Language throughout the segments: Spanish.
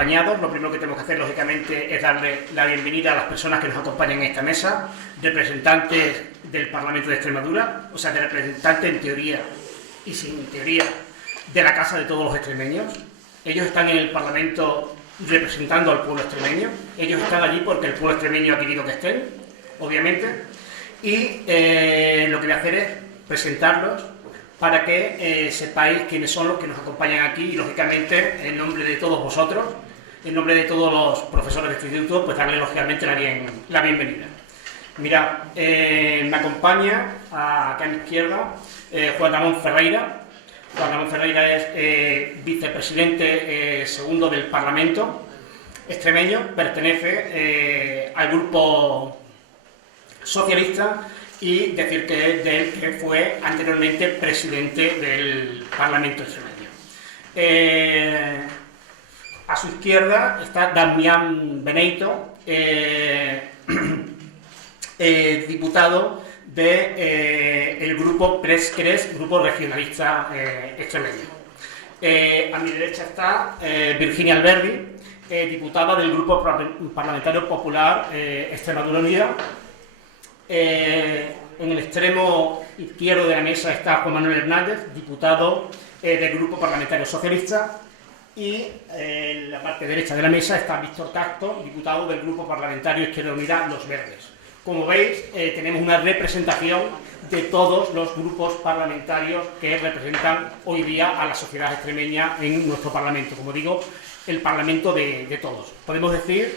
acompañados. Lo primero que tenemos que hacer, lógicamente, es darle la bienvenida a las personas que nos acompañan en esta mesa, representantes del Parlamento de Extremadura, o sea, de representantes en teoría y sin teoría de la Casa de todos los extremeños. Ellos están en el Parlamento representando al pueblo extremeño. Ellos están allí porque el pueblo extremeño ha querido que estén, obviamente. Y lo que voy a hacer es presentarlos para que sepáis quiénes son los que nos acompañan aquí y, lógicamente, en nombre de todos vosotros, en nombre de todos los profesores de este instituto, pues darle, lógicamente, la bienvenida. Mirad, me acompaña acá a mi izquierda Juan Ramón Ferreira. Juan Ramón Ferreira es vicepresidente segundo del Parlamento extremeño, pertenece al grupo socialista, y decir que es de él que fue anteriormente presidente del Parlamento extremeño. A su izquierda está Damián Beneito, diputado del grupo Prescres, grupo regionalista extremeño. A mi derecha está Virginia Alberdi, diputada del Grupo Parlamentario Popular Extremadura Unida. En el extremo izquierdo de la mesa está Juan Manuel Hernández, diputado del Grupo Parlamentario Socialista, y en la parte derecha de la mesa está Víctor Castro, diputado del Grupo Parlamentario Izquierda Unida Los Verdes. Como veis, tenemos una representación de todos los grupos parlamentarios que representan hoy día a la sociedad extremeña en nuestro Parlamento. Como digo, el Parlamento de todos. Podemos decir,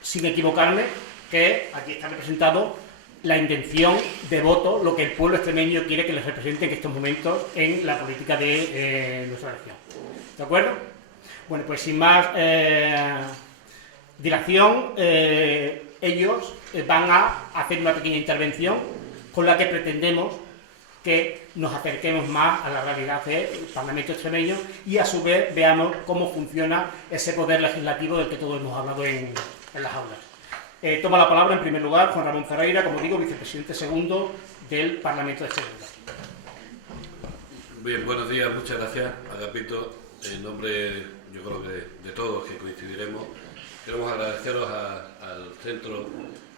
sin equivocarme, que aquí está representado la intención de voto, lo que el pueblo extremeño quiere que les represente en estos momentos en la política de nuestra región. ¿De acuerdo? Bueno, pues sin más dilación, ellos van a hacer una pequeña intervención con la que pretendemos que nos acerquemos más a la realidad del Parlamento extremeño y, a su vez, veamos cómo funciona ese poder legislativo del que todos hemos hablado en las aulas. Toma la palabra, en primer lugar, Juan Ramón Ferreira, como digo, vicepresidente segundo del Parlamento de Extremadura. Bien, buenos días, muchas gracias, Agapito. En nombre, yo creo que de todos que coincidiremos, queremos agradeceros al centro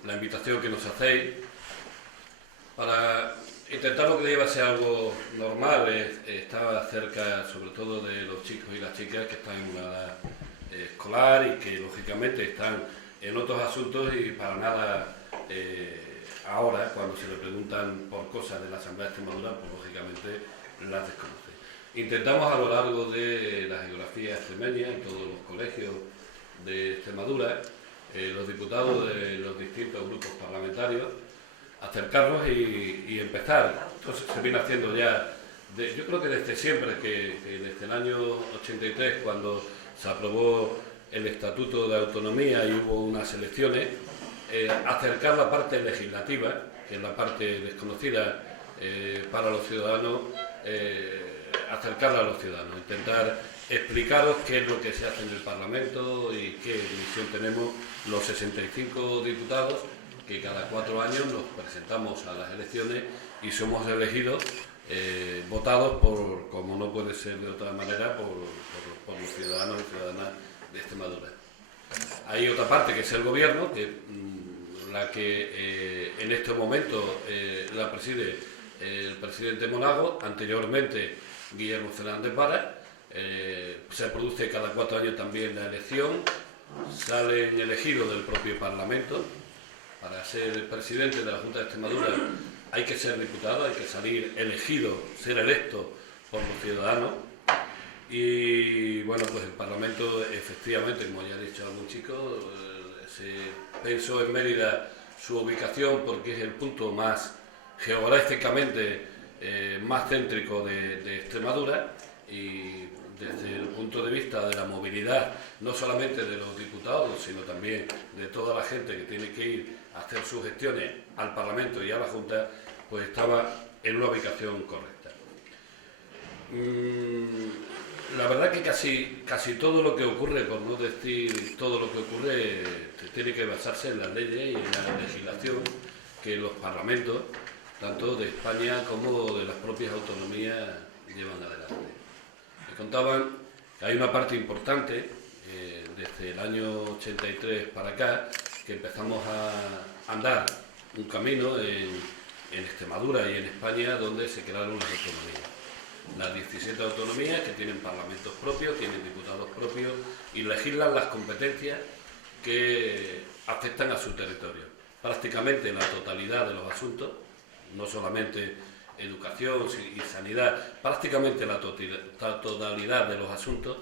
la invitación que nos hacéis para intentar lo que deba ser algo normal, estar cerca, sobre todo, de los chicos y las chicas que están en una edad escolar y que, lógicamente, están en otros asuntos y para nada ahora, cuando se le preguntan por cosas de la Asamblea de Extremadura, pues lógicamente las desconoce. Intentamos a lo largo de la geografía extremeña, en todos los colegios de Extremadura, los diputados de los distintos grupos parlamentarios, acercarnos y empezar. Entonces se viene haciendo ya, yo creo que desde siempre, que desde el año 83, cuando se aprobó el Estatuto de Autonomía y hubo unas elecciones, acercar la parte legislativa, que es la parte desconocida para los ciudadanos, acercarla a los ciudadanos, intentar explicaros qué es lo que se hace en el Parlamento y qué misión tenemos los 65 diputados que cada 4 años nos presentamos a las elecciones y somos elegidos, votados por, como no puede ser de otra manera, por los ciudadanos y ciudadanas de Extremadura. Hay otra parte que es el gobierno, la que en este momento la preside el presidente Monago, anteriormente Guillermo Fernández Vara. Se produce cada 4 años también la elección, salen elegidos del propio Parlamento. Para ser presidente de la Junta de Extremadura hay que ser diputado, hay que salir elegido, ser electo por los ciudadanos. Y bueno, pues el Parlamento, efectivamente, como ya ha dicho algún chico, se pensó en Mérida su ubicación porque es el punto más geográficamente más céntrico de Extremadura, y desde el punto de vista de la movilidad, no solamente de los diputados, sino también de toda la gente que tiene que ir a hacer sus gestiones al Parlamento y a la Junta, pues estaba en una ubicación correcta. La verdad que casi todo lo que ocurre, por no decir todo lo que ocurre, tiene que basarse en las leyes y en la legislación que los parlamentos, tanto de España como de las propias autonomías, llevan adelante. Me contaban Hay una parte importante, desde el año 83 para acá, que empezamos a andar un camino en Extremadura y en España, donde se crearon las autonomías. Las 17 autonomías que tienen parlamentos propios, tienen diputados propios y legislan las competencias que afectan a su territorio. Prácticamente la totalidad de los asuntos, no solamente educación y sanidad, prácticamente la totalidad de los asuntos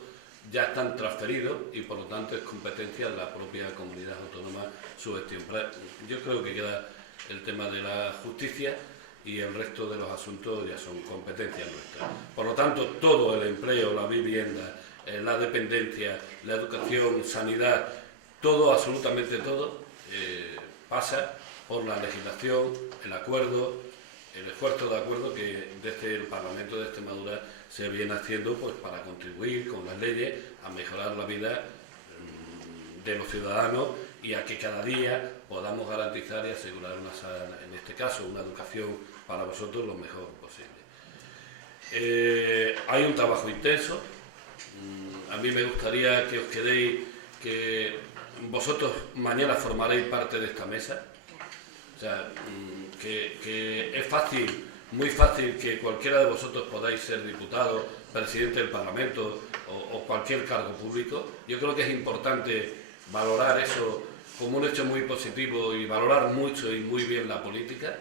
ya están transferidos y por lo tanto es competencia de la propia comunidad autónoma su gestión. Yo creo que queda el tema de la justicia y el resto de los asuntos ya son competencias nuestras. Por lo tanto, todo el empleo, la vivienda, la dependencia, la educación, sanidad, todo, absolutamente todo, pasa por la legislación, el acuerdo, el esfuerzo de acuerdo que desde el Parlamento de Extremadura se viene haciendo pues, para contribuir con las leyes a mejorar la vida de los ciudadanos y a que cada día podamos garantizar y asegurar en este caso una educación para vosotros lo mejor posible. Hay un trabajo intenso. A mí me gustaría que os quedéis, que vosotros mañana formaréis parte de esta mesa. O sea, que es fácil, muy fácil que cualquiera de vosotros podáis ser diputado, presidente del Parlamento o cualquier cargo público. Yo creo que es importante valorar eso como un hecho muy positivo y valorar mucho y muy bien la política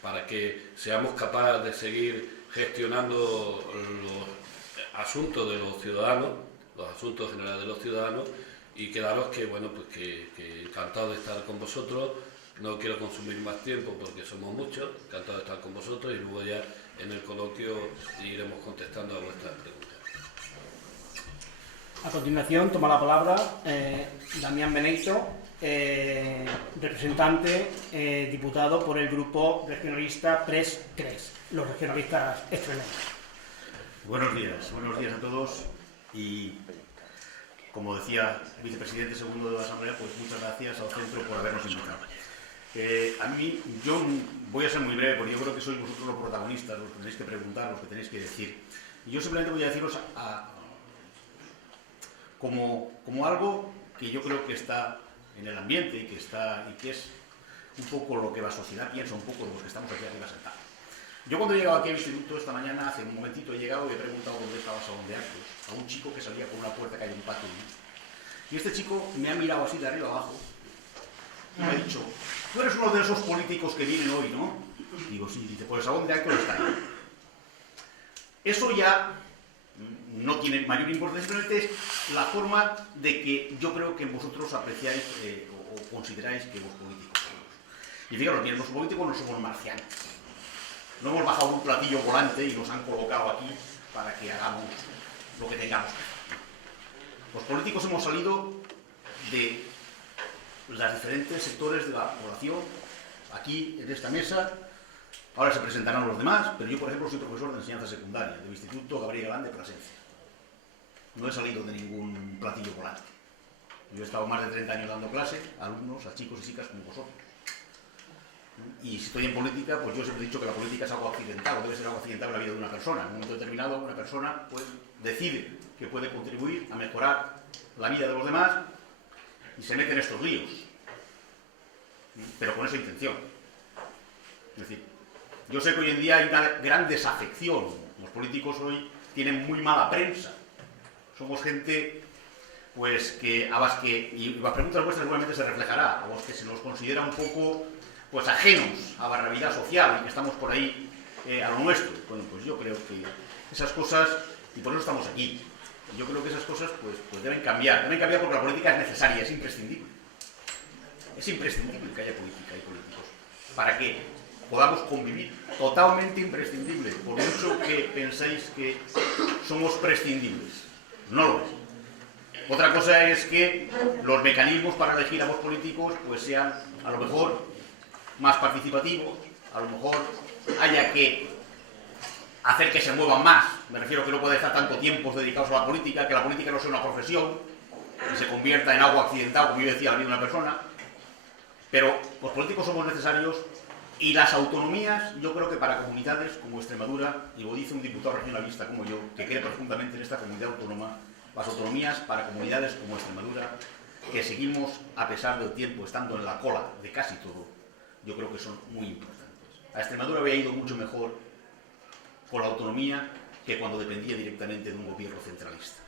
para que seamos capaces de seguir gestionando los asuntos de los ciudadanos, los asuntos generales de los ciudadanos y quedaros que, bueno, pues que encantado de estar con vosotros. No quiero consumir más tiempo porque somos muchos, encantado de estar con vosotros y luego ya en el coloquio iremos contestando a vuestras preguntas. A continuación toma la palabra Damián Benito, representante diputado por el grupo regionalista PRES-CRES, los regionalistas extremeños. Buenos días a todos y como decía el vicepresidente segundo de la Asamblea, pues muchas gracias al centro por habernos invitado. A mí, yo voy a ser muy breve porque yo creo que sois vosotros los protagonistas, los que tenéis que preguntar, los que tenéis que decir. Y yo simplemente voy a deciros como algo que yo creo que está en el ambiente y que es un poco lo que la sociedad piensa, un poco los que estamos aquí arriba sentados. Yo cuando he llegado aquí al instituto esta mañana, hace un momentito he llegado y he preguntado dónde estaba el salón de actos a un chico que salía por una puerta que hay en un patio. Y este chico me ha mirado así de arriba abajo y me ha dicho: tú eres uno de esos políticos que vienen hoy, ¿no? Digo, sí. Dice, pues el salón de actos está ahí. Eso ya no tiene mayor importancia, simplemente es la forma de que yo creo que vosotros apreciáis o consideráis que los políticos somos. Y fijaros bien, los políticos no somos marcianos. No hemos bajado un platillo volante y nos han colocado aquí para que hagamos lo que tengamos que hacer. Los políticos hemos salido de los diferentes sectores de la población, aquí en esta mesa. Ahora se presentarán los demás, pero yo, por ejemplo, soy profesor de enseñanza secundaria del Instituto Gabriel Galán de Plasencia. No he salido de ningún platillo volante. Yo he estado más de 30 años dando clase a alumnos, a chicos y chicas como vosotros. Y si estoy en política, pues yo siempre he dicho que la política es algo accidental, o debe ser algo accidental en la vida de una persona. En un momento determinado, una persona pues, decide que puede contribuir a mejorar la vida de los demás y se mete en estos líos, pero con esa intención. Es decir, yo sé que hoy en día hay una gran desafección. Los políticos hoy tienen muy mala prensa. Somos gente pues que a las que, y las preguntas vuestras seguramente se reflejará, a los que se nos considera un poco pues ajenos a la realidad social y que estamos por ahí a lo nuestro. Bueno, pues yo creo que esas cosas, y por eso estamos aquí, yo creo que esas cosas pues deben cambiar porque la política es necesaria, es imprescindible. Es imprescindible que haya política y políticos. ¿Para qué? Podamos convivir, totalmente imprescindible, por mucho que penséis que somos prescindibles. No lo es. Otra cosa es que los mecanismos para elegir a los políticos pues sean, a lo mejor, más participativos, a lo mejor haya que hacer que se muevan más. Me refiero que no puede estar tanto tiempo dedicados a la política, que la política no sea una profesión y se convierta en algo accidental, como yo decía, la vida de una persona. Pero los políticos somos necesarios y las autonomías, yo creo que para comunidades como Extremadura, y lo dice un diputado regionalista como yo, que cree profundamente en esta comunidad autónoma, las autonomías para comunidades como Extremadura, que seguimos, a pesar del tiempo, estando en la cola de casi todo, yo creo que son muy importantes. A Extremadura había ido mucho mejor con la autonomía que cuando dependía directamente de un gobierno centralista.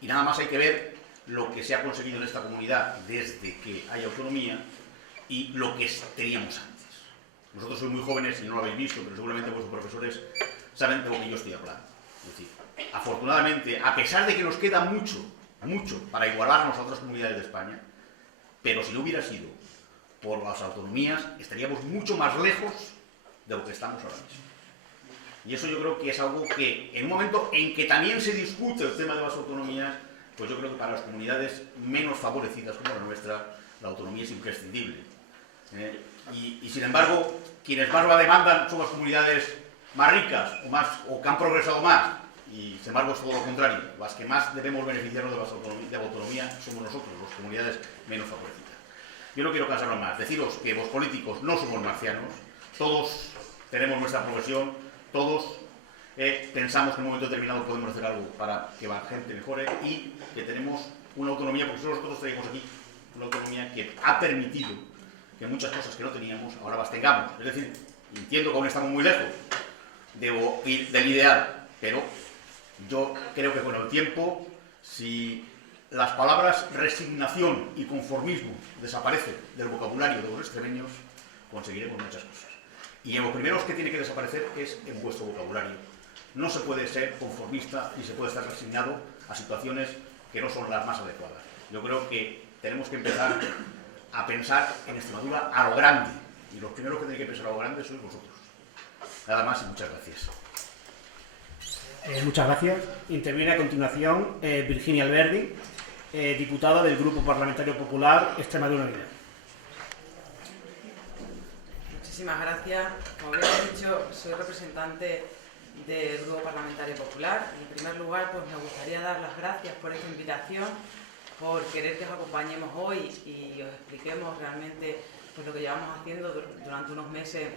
Y nada más hay que ver lo que se ha conseguido en esta comunidad desde que hay autonomía y lo que teníamos antes. Vosotros sois muy jóvenes y no lo habéis visto, pero seguramente vuestros profesores saben de lo que yo estoy hablando. Es decir, afortunadamente, a pesar de que nos queda mucho para igualarnos a otras comunidades de España, pero si no hubiera sido por las autonomías, estaríamos mucho más lejos de lo que estamos ahora mismo. Y eso yo creo que es algo que, en un momento en que también se discute el tema de las autonomías, pues yo creo que para las comunidades menos favorecidas como la nuestra, la autonomía es imprescindible. Y sin embargo, quienes más la demandan son las comunidades más ricas o que han progresado más, y sin embargo es todo lo contrario. Las que más debemos beneficiarnos de la autonomía somos nosotros, las comunidades menos favorecidas. Yo no quiero cansarlos más. Deciros que los políticos no somos marcianos, todos tenemos nuestra profesión, todos pensamos que en un momento determinado podemos hacer algo para que la gente mejore y que tenemos una autonomía, porque nosotros traemos aquí una autonomía que ha permitido que muchas cosas que no teníamos ahora las tengamos. Es decir, entiendo que aún estamos muy lejos del ideal, pero yo creo que con el tiempo, si las palabras resignación y conformismo desaparecen del vocabulario de los extremeños, conseguiremos muchas cosas. Y en los primeros que tiene que desaparecer es en vuestro vocabulario. No se puede ser conformista y se puede estar resignado a situaciones que no son las más adecuadas. Yo creo que tenemos que empezar a pensar en Extremadura a lo grande. Y los primeros que tenéis que pensar a lo grande sois vosotros. Nada más y muchas gracias. Muchas gracias. Interviene a continuación Virginia Alberdi, diputada del Grupo Parlamentario Popular Extremadura Unida. Muchísimas gracias. Como bien he dicho, soy representante del Grupo Parlamentario Popular. En primer lugar, pues me gustaría dar las gracias por esta invitación, por querer que os acompañemos hoy y os expliquemos realmente pues, lo que llevamos haciendo durante unos meses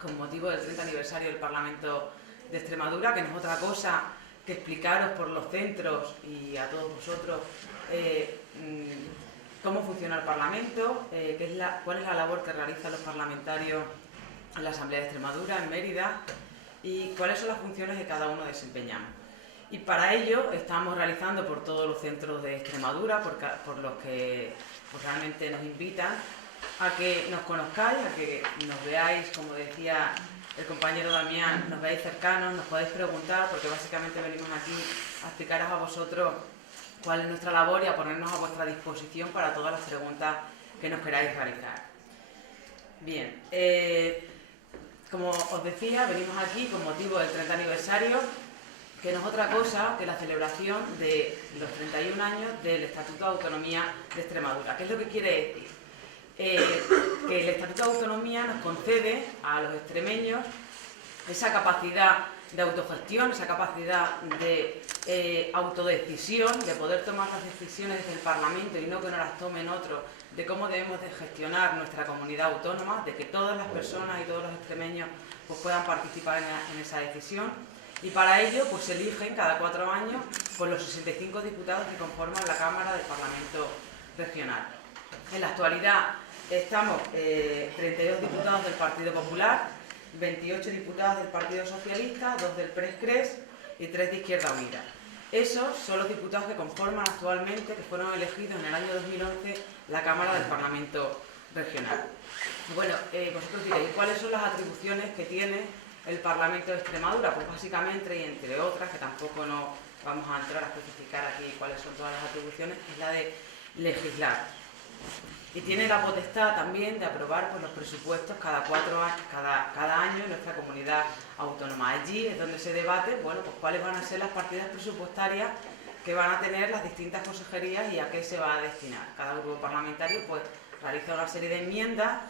con motivo del 30 aniversario del Parlamento de Extremadura, que no es otra cosa que explicaros por los centros y a todos vosotros cómo funciona el Parlamento, cuál es la labor que realizan los parlamentarios en la Asamblea de Extremadura, en Mérida, y cuáles son las funciones que cada uno desempeñamos. Y para ello estamos realizando por todos los centros de Extremadura, por los que pues, realmente nos invitan a que nos conozcáis, a que nos veáis, como decía el compañero Damián, nos veáis cercanos, nos podéis preguntar, porque básicamente venimos aquí a explicaros a vosotros cuál es nuestra labor y a ponernos a vuestra disposición para todas las preguntas que nos queráis realizar. Bien, como os decía, venimos aquí con motivo del 30 aniversario, que no es otra cosa que la celebración de los 31 años del Estatuto de Autonomía de Extremadura. ¿Qué es lo que quiere decir? Que el Estatuto de Autonomía nos concede a los extremeños esa capacidad de autogestión, esa capacidad de autodecisión, de poder tomar las decisiones desde el Parlamento y no que nos las tomen otros, de cómo debemos de gestionar nuestra comunidad autónoma, de que todas las personas y todos los extremeños pues, puedan participar en esa decisión. Y para ello pues, se eligen cada 4 años pues, los 65 diputados que conforman la Cámara del Parlamento Regional. En la actualidad estamos 32 diputados del Partido Popular, 28 diputados del Partido Socialista, 2 del PRES-CRES y 3 de Izquierda Unida. Esos son los diputados que conforman actualmente, que fueron elegidos en el año 2011, la Cámara del Parlamento Regional. Bueno, vosotros diréis, ¿cuáles son las atribuciones que tiene el Parlamento de Extremadura? Pues básicamente, y entre otras, que tampoco no vamos a entrar a especificar aquí cuáles son todas las atribuciones, es la de legislar. Y tiene la potestad también de aprobar pues, los presupuestos cada año en nuestra comunidad autónoma. Allí es donde se debate bueno, pues, cuáles van a ser las partidas presupuestarias que van a tener las distintas consejerías y a qué se va a destinar. Cada grupo parlamentario pues, realiza una serie de enmiendas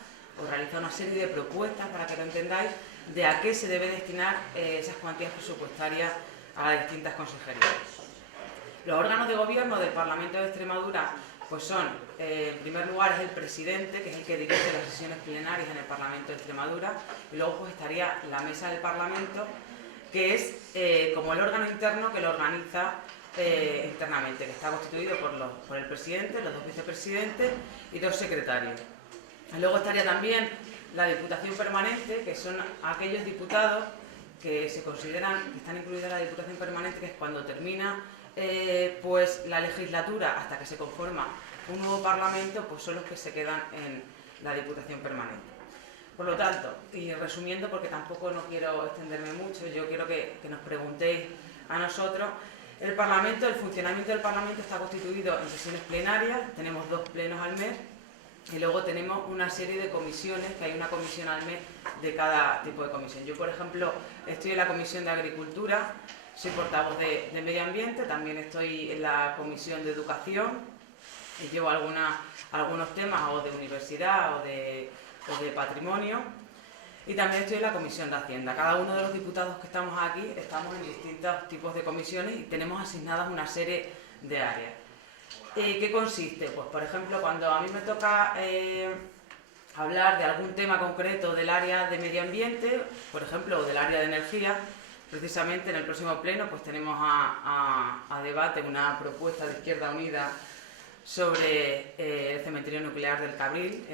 o realiza una serie de propuestas, para que lo entendáis, de a qué se debe destinar esas cuantías presupuestarias a las distintas consejerías. Los órganos de gobierno del Parlamento de Extremadura pues son, en primer lugar, es el presidente, que es el que dirige las sesiones plenarias en el Parlamento de Extremadura, y luego pues estaría la mesa del Parlamento, que es como el órgano interno que lo organiza internamente, que está constituido por el presidente, los 2 vicepresidentes y 2 secretarios. Luego estaría también la Diputación Permanente, que son aquellos diputados que se consideran que están incluidos en la Diputación Permanente, que es cuando termina pues la legislatura hasta que se conforma un nuevo Parlamento, pues son los que se quedan en la Diputación Permanente. Por lo tanto, y resumiendo, porque tampoco no quiero extenderme mucho, yo quiero que nos preguntéis a nosotros. El Parlamento, el funcionamiento del Parlamento está constituido en sesiones plenarias, tenemos 2 plenos al mes, y luego tenemos una serie de comisiones, que hay una comisión al mes de cada tipo de comisión. Yo, por ejemplo, estoy en la Comisión de Agricultura, soy portavoz de Medio Ambiente, también estoy en la Comisión de Educación, y llevo algunos temas o de universidad o de patrimonio, y también estoy en la Comisión de Hacienda. Cada uno de los diputados que estamos aquí estamos en distintos tipos de comisiones y tenemos asignadas una serie de áreas. ¿Qué consiste? Pues, por ejemplo, cuando a mí me toca hablar de algún tema concreto del área de medio ambiente, por ejemplo, o del área de energía, precisamente en el próximo pleno pues tenemos a debate una propuesta de Izquierda Unida sobre el cementerio nuclear del Cabril,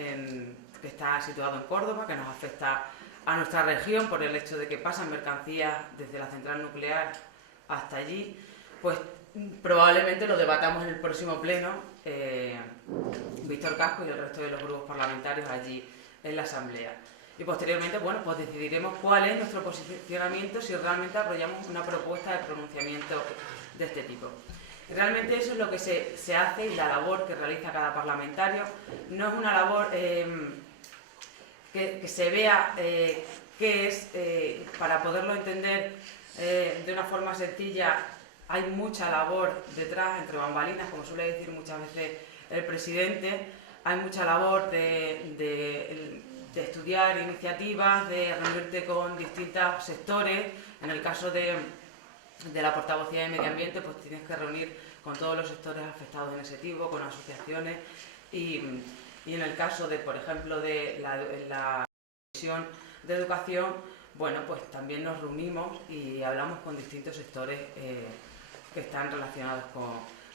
que está situado en Córdoba, que nos afecta a nuestra región por el hecho de que pasan mercancías desde la central nuclear hasta allí. Pues probablemente lo debatamos en el próximo pleno, Víctor Casco y el resto de los grupos parlamentarios allí en la Asamblea. Y posteriormente, bueno, pues decidiremos cuál es nuestro posicionamiento, si realmente apoyamos una propuesta de pronunciamiento de este tipo. Y realmente eso es lo que se hace, y la labor que realiza cada parlamentario no es una labor que se vea qué es, para poderlo entender de una forma sencilla. Hay mucha labor detrás, entre bambalinas, como suele decir muchas veces el presidente. Hay mucha labor de estudiar iniciativas, de reunirte con distintos sectores. En el caso de la portavocía de Medio Ambiente, pues tienes que reunir con todos los sectores afectados en ese tipo, con asociaciones. Y en el caso de, por ejemplo, de la Comisión de Educación, bueno, pues también nos reunimos y hablamos con distintos sectores que están relacionados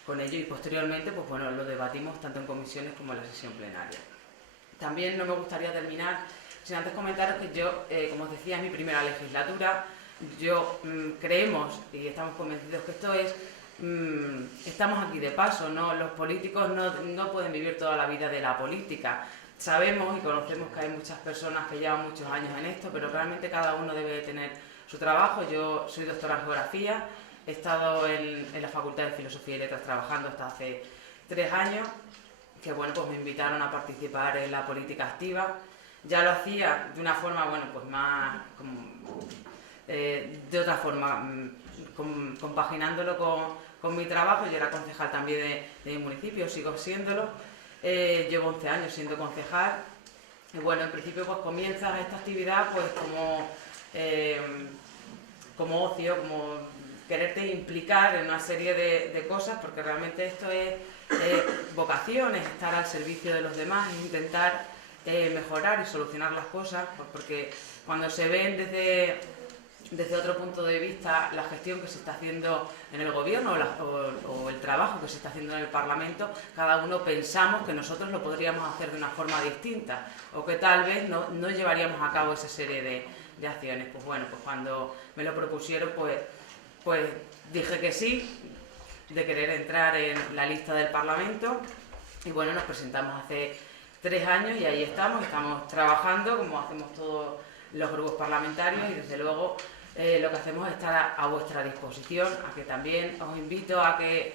con ello, y posteriormente pues bueno, lo debatimos tanto en comisiones como en la sesión plenaria. También no me gustaría terminar sin antes comentaros que yo, como os decía, es mi primera legislatura. Yo creemos y estamos convencidos que esto es, estamos aquí de paso, ¿no? Los políticos no pueden vivir toda la vida de la política. Sabemos y conocemos que hay muchas personas que llevan muchos años en esto, pero realmente cada uno debe tener su trabajo. Yo soy doctora en Geografía, he estado en la Facultad de Filosofía y Letras trabajando hasta hace 3 años, que bueno, pues me invitaron a participar en la política activa. Ya lo hacía de una forma, bueno, pues más, de otra forma, compaginándolo con mi trabajo. Yo era concejal también de mi municipio, sigo siéndolo. Llevo 11 años siendo concejal. Y bueno, en principio pues comienzas esta actividad pues como ocio, como quererte implicar en una serie de cosas, porque realmente esto es vocación, es estar al servicio de los demás, es intentar mejorar y solucionar las cosas, porque cuando se ven desde otro punto de vista la gestión que se está haciendo en el gobierno o el trabajo que se está haciendo en el Parlamento, cada uno pensamos que nosotros lo podríamos hacer de una forma distinta, o que tal vez no llevaríamos a cabo esa serie de acciones. Pues bueno, pues cuando me lo propusieron, pues dije que sí, de querer entrar en la lista del Parlamento, y bueno, nos presentamos hace 3 años y ahí estamos trabajando como hacemos todos los grupos parlamentarios, y desde luego lo que hacemos es estar a vuestra disposición, a que también os invito a que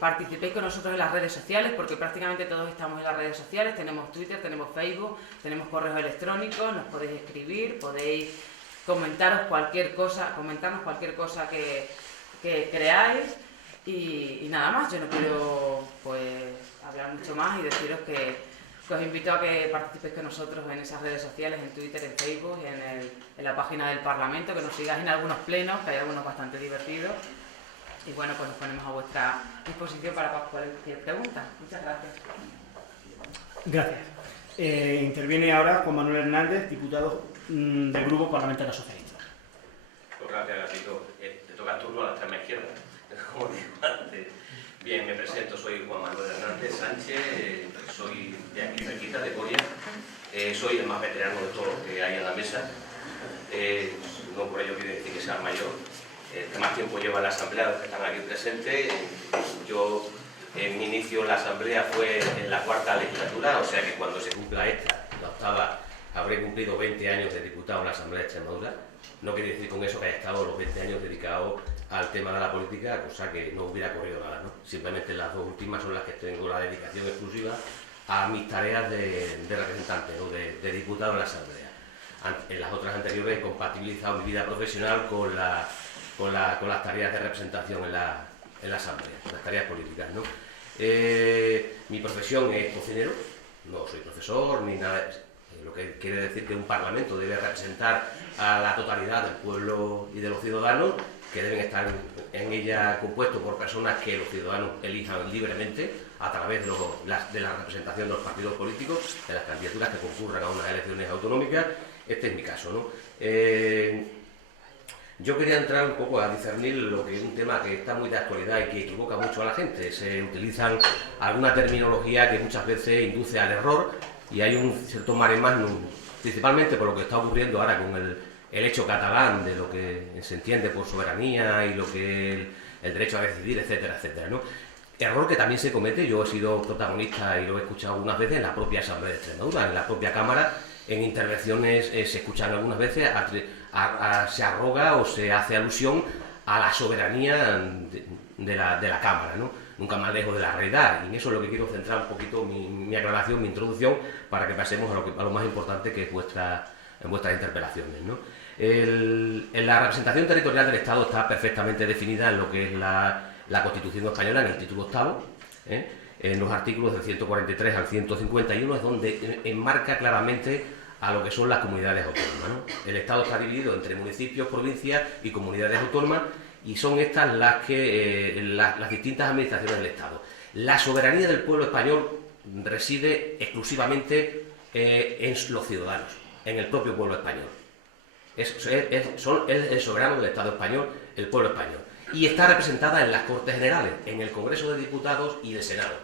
participéis con nosotros en las redes sociales, porque prácticamente todos estamos en las redes sociales. Tenemos Twitter, tenemos Facebook, tenemos correos electrónicos, nos podéis escribir, podéis comentarnos cualquier cosa que creáis, y nada más. Yo no quiero pues hablar mucho más y deciros que os invito a que participéis con nosotros en esas redes sociales, en Twitter, en Facebook y en la página del Parlamento, que nos sigáis en algunos plenos, que hay algunos bastante divertidos. Y bueno, pues nos ponemos a vuestra disposición para cualquier pregunta. Muchas gracias. Gracias. Interviene ahora Juan Manuel Hernández, diputado del Grupo Parlamentario Socialista. Pues gracias, Gatito. Te toca el turno a la extrema izquierda. como dijo antes. Bien, me presento, soy Juan Manuel Hernández Sánchez, soy de aquí cerquita, de Coria. Soy el más veterano de todos los que hay en la mesa. No por ello quiere decir que sea el mayor. El que más tiempo lleva en la asamblea, los que están aquí presentes. Yo, mi inicio en la asamblea fue en la 4ª legislatura, o sea que cuando se cumpla esta, la 8ª, habré cumplido 20 años de diputado en la Asamblea de Extremadura. No quiere decir con eso que haya estado los 20 años dedicado al tema de la política, cosa que no hubiera corrido nada, ¿no? Simplemente las 2 últimas son las que tengo la dedicación exclusiva a mis tareas de representante, ¿no? de diputado en la Asamblea. En las otras anteriores he compatibilizado mi vida profesional con las tareas de representación en la Asamblea, las tareas políticas, ¿no? Mi profesión es cocinero, no soy profesor ni nada de eso. Lo que quiere decir que un parlamento debe representar a la totalidad del pueblo y de los ciudadanos, que deben estar en ella compuestos por personas que los ciudadanos elijan libremente a través de la representación de los partidos políticos, de las candidaturas que concurran a unas elecciones autonómicas. Este es mi caso, ¿no? Yo quería entrar un poco a discernir lo que es un tema que está muy de actualidad y que equivoca mucho a la gente. Se utilizan alguna terminología que muchas veces induce al error y hay un cierto mare magnum, principalmente por lo que está ocurriendo ahora con el hecho catalán, de lo que se entiende por soberanía y lo que es el derecho a decidir, etcétera, etcétera, ¿no? Error que también se comete, yo he sido protagonista y lo he escuchado algunas veces en la propia Asamblea de Extremadura, en la propia Cámara, en intervenciones se escuchan algunas veces, se arroga o se hace alusión a la soberanía de la Cámara, ¿no? Nunca más lejos de la realidad, y en eso es lo que quiero centrar un poquito mi aclaración, mi introducción, para que pasemos a lo más importante, que es vuestras interpelaciones, ¿no? La representación territorial del Estado está perfectamente definida en lo que es la Constitución española, en el título 8º, en los artículos del 143 al 151, es donde enmarca claramente a lo que son las comunidades autónomas, ¿no? El Estado está dividido entre municipios, provincias y comunidades autónomas, y son estas las distintas administraciones del Estado. La soberanía del pueblo español reside exclusivamente en los ciudadanos, en el propio pueblo español. Es el soberano del Estado español, el pueblo español. Y está representada en las Cortes Generales, en el Congreso de Diputados y el Senado.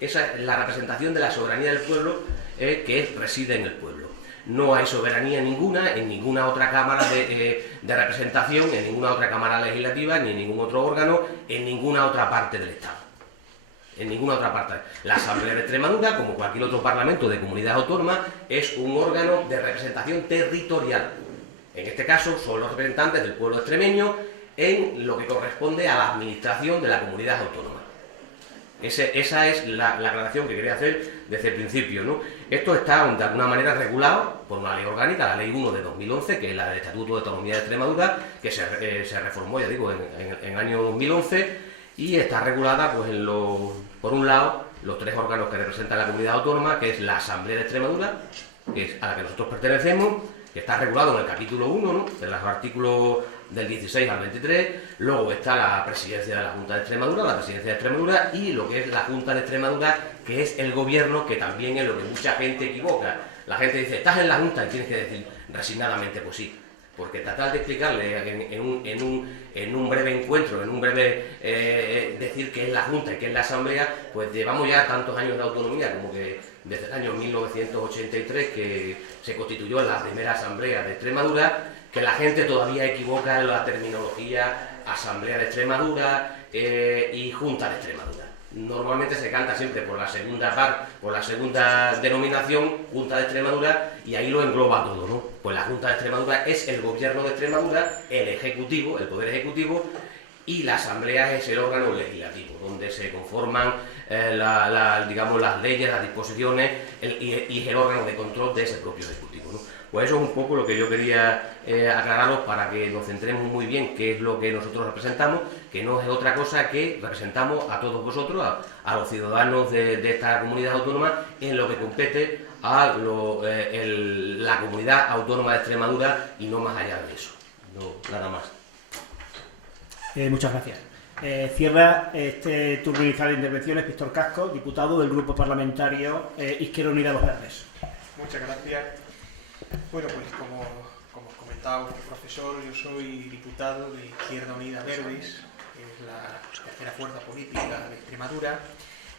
Esa es la representación de la soberanía del pueblo que reside en el pueblo. No hay soberanía ninguna en ninguna otra cámara de representación, en ninguna otra cámara legislativa, ni en ningún otro órgano, en ninguna otra parte del Estado. En ninguna otra parte. La Asamblea de Extremadura, como cualquier otro parlamento de comunidad autónoma, es un órgano de representación territorial. En este caso son los representantes del pueblo extremeño en lo que corresponde a la administración de la comunidad autónoma. Esa es la aclaración que quería hacer desde el principio, ¿no? Esto está de alguna manera regulado por una ley orgánica, la Ley 1 de 2011, que es la del Estatuto de Autonomía de Extremadura, que se reformó, ya digo, en el año 2011, y está regulada, pues, por un lado, los 3 órganos que representan la comunidad autónoma, que es la Asamblea de Extremadura, que es a la que nosotros pertenecemos, que está regulado en el capítulo 1, ¿no?, de los artículos del 16 al 23, luego está la presidencia de la Junta de Extremadura, la presidencia de Extremadura, y lo que es la Junta de Extremadura, que es el gobierno, que también es lo que mucha gente equivoca. La gente dice, estás en la Junta, y tienes que decir resignadamente, pues sí, porque tratar de explicarle en un breve encuentro, en un breve decir qué es la Junta y qué es la Asamblea, pues llevamos ya tantos años de autonomía, como que desde el año 1983, que se constituyó la primera Asamblea de Extremadura, que la gente todavía equivoca la terminología Asamblea de Extremadura y Junta de Extremadura. Normalmente se canta siempre por la segunda denominación, Junta de Extremadura, y ahí lo engloba todo, ¿no? Pues la Junta de Extremadura es el gobierno de Extremadura, el ejecutivo, el poder ejecutivo, y la Asamblea es el órgano legislativo, donde se conforman digamos, las leyes, las disposiciones y es el órgano de control de ese propio ejecutivo, ¿no? Pues eso es un poco lo que yo quería aclararos, para que nos centremos muy bien qué es lo que nosotros representamos, que no es otra cosa que representamos a todos vosotros, a los ciudadanos de esta comunidad autónoma, en lo que compete a la comunidad autónoma de Extremadura, y no más allá de eso. No, nada más. Muchas gracias. Cierra este turno inicial de intervenciones Víctor Casco, diputado del Grupo Parlamentario Izquierda Unida Los Verdes. Muchas gracias. Bueno, pues como comentaba vuestro profesor, yo soy diputado de Izquierda Unida Verdes, que es la tercera fuerza política de Extremadura,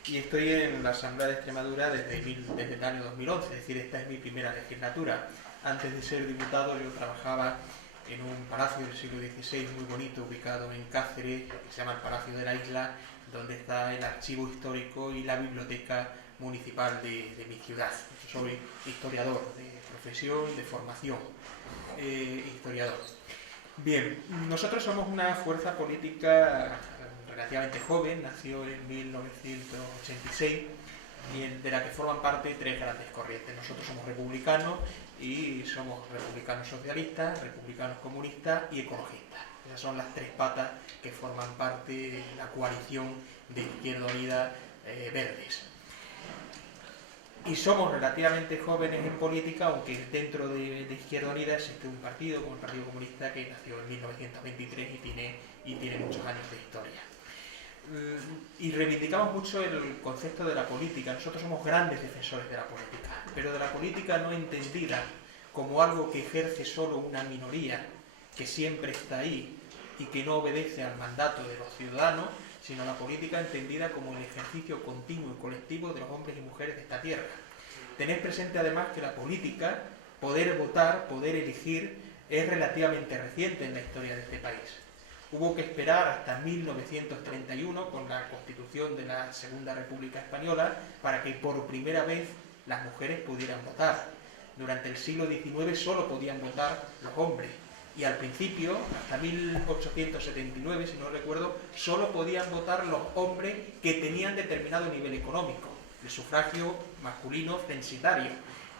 y estoy en la Asamblea de Extremadura desde el año 2011, es decir, esta es mi primera legislatura. Antes de ser diputado yo trabajaba en un palacio del siglo XVI muy bonito ubicado en Cáceres, que se llama el Palacio de la Isla, donde está el archivo histórico y la biblioteca municipal de mi ciudad. Yo soy historiador de profesión, de formación, historiador. Bien, nosotros somos una fuerza política relativamente joven, nació en 1986, y de la que forman parte tres grandes corrientes. Nosotros somos republicanos y somos republicanos socialistas, republicanos comunistas y ecologistas. Esas son las tres patas que forman parte de la coalición de Izquierda Unida Verdes. Y somos relativamente jóvenes en política, aunque dentro de Izquierda Unida existe un partido, como el Partido Comunista, que nació en 1923 y tiene muchos años de historia. Y reivindicamos mucho el concepto de la política. Nosotros somos grandes defensores de la política, pero de la política no entendida como algo que ejerce solo una minoría, que siempre está ahí y que no obedece al mandato de los ciudadanos, sino la política entendida como el ejercicio continuo y colectivo de los hombres y mujeres de esta tierra. Tened presente además que la política, poder votar, poder elegir, es relativamente reciente en la historia de este país. Hubo que esperar hasta 1931, con la Constitución de la Segunda República Española, para que por primera vez las mujeres pudieran votar. Durante el siglo XIX solo podían votar los hombres. Y al principio, hasta 1879, si no recuerdo, solo podían votar los hombres que tenían determinado nivel económico, el sufragio masculino censitario.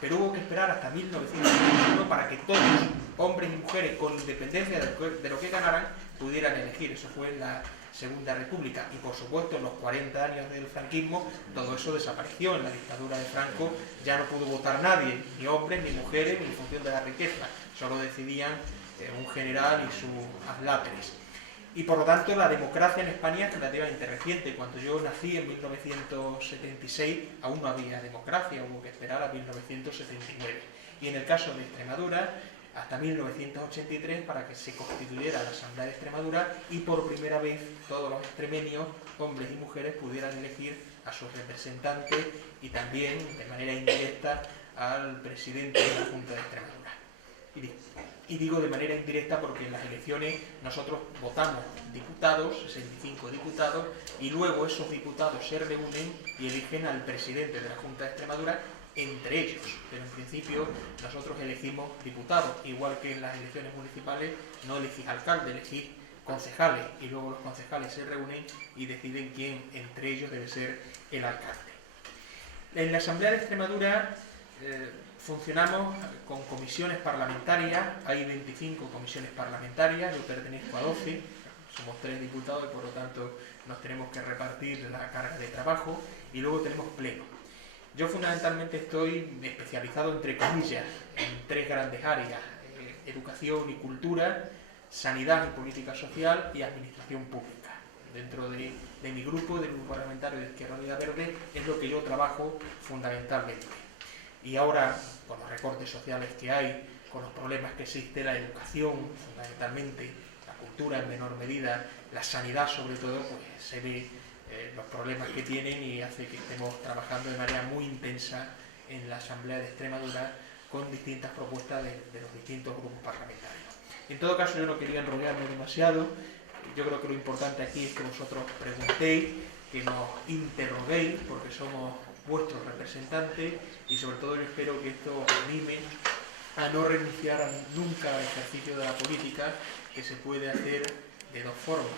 Pero hubo que esperar hasta 1971 para que todos, hombres y mujeres, con independencia de lo que ganaran, pudieran elegir. Eso fue en la Segunda República. Y por supuesto, en los 40 años del franquismo, todo eso desapareció. En la dictadura de Franco ya no pudo votar nadie, ni hombres, ni mujeres, ni en función de la riqueza. Solo decidían un general y sus adláteres. Y por lo tanto la democracia en España es relativamente reciente. Cuando yo nací en 1976 aún no había democracia, hubo que esperar a 1979. Y en el caso de Extremadura, hasta 1983 para que se constituyera la Asamblea de Extremadura y por primera vez todos los extremeños, hombres y mujeres, pudieran elegir a sus representantes y también de manera indirecta al presidente de la Junta de Extremadura. Y digo de manera indirecta porque en las elecciones nosotros votamos diputados, 65 diputados, y luego esos diputados se reúnen y eligen al presidente de la Junta de Extremadura entre ellos. Pero en principio nosotros elegimos diputados, igual que en las elecciones municipales no elegís alcalde, elegís concejales, y luego los concejales se reúnen y deciden quién entre ellos debe ser el alcalde. En la Asamblea de Extremadura funcionamos con comisiones parlamentarias, hay 25 comisiones parlamentarias, yo pertenezco a 12, somos 3 diputados y por lo tanto nos tenemos que repartir la carga de trabajo, y luego tenemos pleno. Yo fundamentalmente estoy especializado, entre comillas, en 3 grandes áreas: educación y cultura, sanidad y política social y administración pública. Dentro de mi grupo, del grupo parlamentario de Izquierda Unida Verde, es lo que yo trabajo fundamentalmente. Y ahora, con los recortes sociales que hay, con los problemas que existe, la educación fundamentalmente, la cultura en menor medida, la sanidad sobre todo, pues se ve los problemas que tienen y hace que estemos trabajando de manera muy intensa en la Asamblea de Extremadura con distintas propuestas de los distintos grupos parlamentarios. En todo caso, yo no quería enrollarme demasiado. Yo creo que lo importante aquí es que vosotros preguntéis, que nos interroguéis, porque somos vuestros representantes, y sobre todo yo espero que esto os anime a no renunciar nunca al ejercicio de la política, que se puede hacer de 2 formas: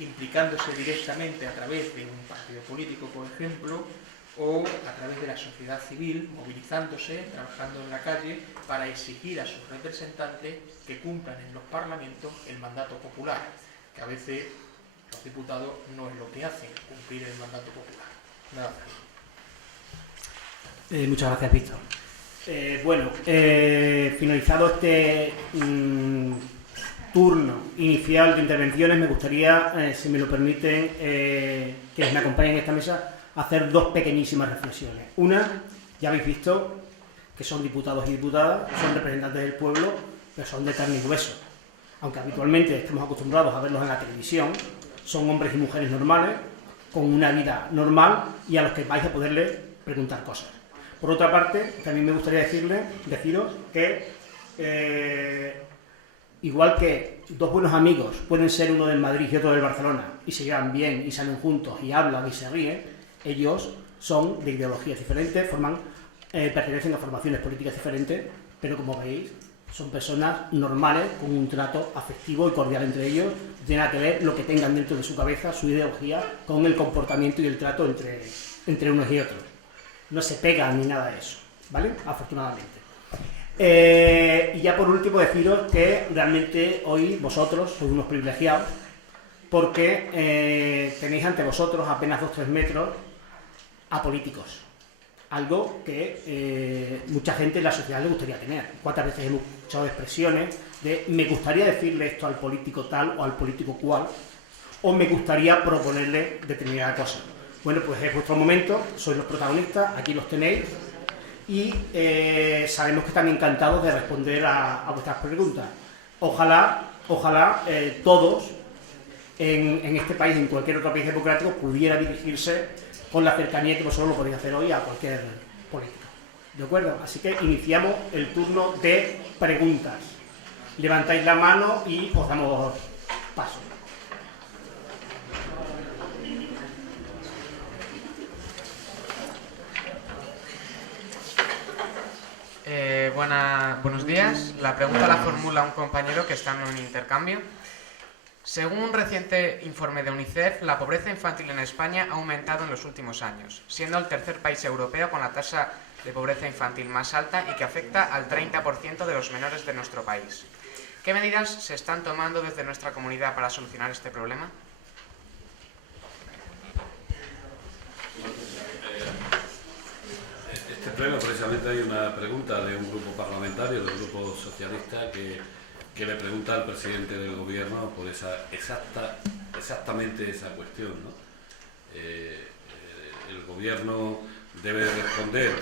implicándose directamente a través de un partido político, por ejemplo, o a través de la sociedad civil, movilizándose, trabajando en la calle para exigir a sus representantes que cumplan en los parlamentos el mandato popular, que a veces los diputados no es lo que hacen, cumplir el mandato popular. Nada más. Muchas gracias, Víctor. Finalizado este turno inicial de intervenciones, me gustaría, si me lo permiten, quienes me acompañan en esta mesa, hacer 2 pequeñísimas reflexiones. Una, ya habéis visto que son diputados y diputadas, son representantes del pueblo, pero son de carne y hueso. Aunque habitualmente estemos acostumbrados a verlos en la televisión, son hombres y mujeres normales, con una vida normal y a los que vais a poderles preguntar cosas. Por otra parte, también me gustaría deciros que igual que dos buenos amigos pueden ser uno del Madrid y otro del Barcelona y se llevan bien y salen juntos y hablan y se ríen, ellos son de ideologías diferentes, pertenecen a formaciones políticas diferentes, pero como veis son personas normales con un trato afectivo y cordial entre ellos. No tiene nada que ver lo que tengan dentro de su cabeza, su ideología, con el comportamiento y el trato entre unos y otros. No se pegan ni nada de eso, ¿vale? Afortunadamente. Y ya por último deciros que realmente hoy vosotros sois unos privilegiados porque tenéis ante vosotros apenas 2-3 metros a políticos. Algo que mucha gente en la sociedad le gustaría tener. ¿Cuántas veces hemos escuchado expresiones de me gustaría decirle esto al político tal o al político cual, o me gustaría proponerle determinada cosa? Bueno, pues es vuestro momento, sois los protagonistas, aquí los tenéis, y sabemos que están encantados de responder a vuestras preguntas. Ojalá todos en este país, en cualquier otro país democrático, pudiera dirigirse con la cercanía que vosotros lo podéis hacer hoy a cualquier político. ¿De acuerdo? Así que iniciamos el turno de preguntas. Levantáis la mano y os damos paso. Buenos días. La pregunta la formula un compañero que está en un intercambio. Según un reciente informe de UNICEF, la pobreza infantil en España ha aumentado en los últimos años, siendo el tercer país europeo con la tasa de pobreza infantil más alta y que afecta al 30% de los menores de nuestro país. ¿Qué medidas se están tomando desde nuestra comunidad para solucionar este problema? Este pleno, precisamente, hay una pregunta de un grupo parlamentario, del grupo socialista, que le pregunta al presidente del gobierno por exactamente esa cuestión, ¿no? El gobierno debe responder,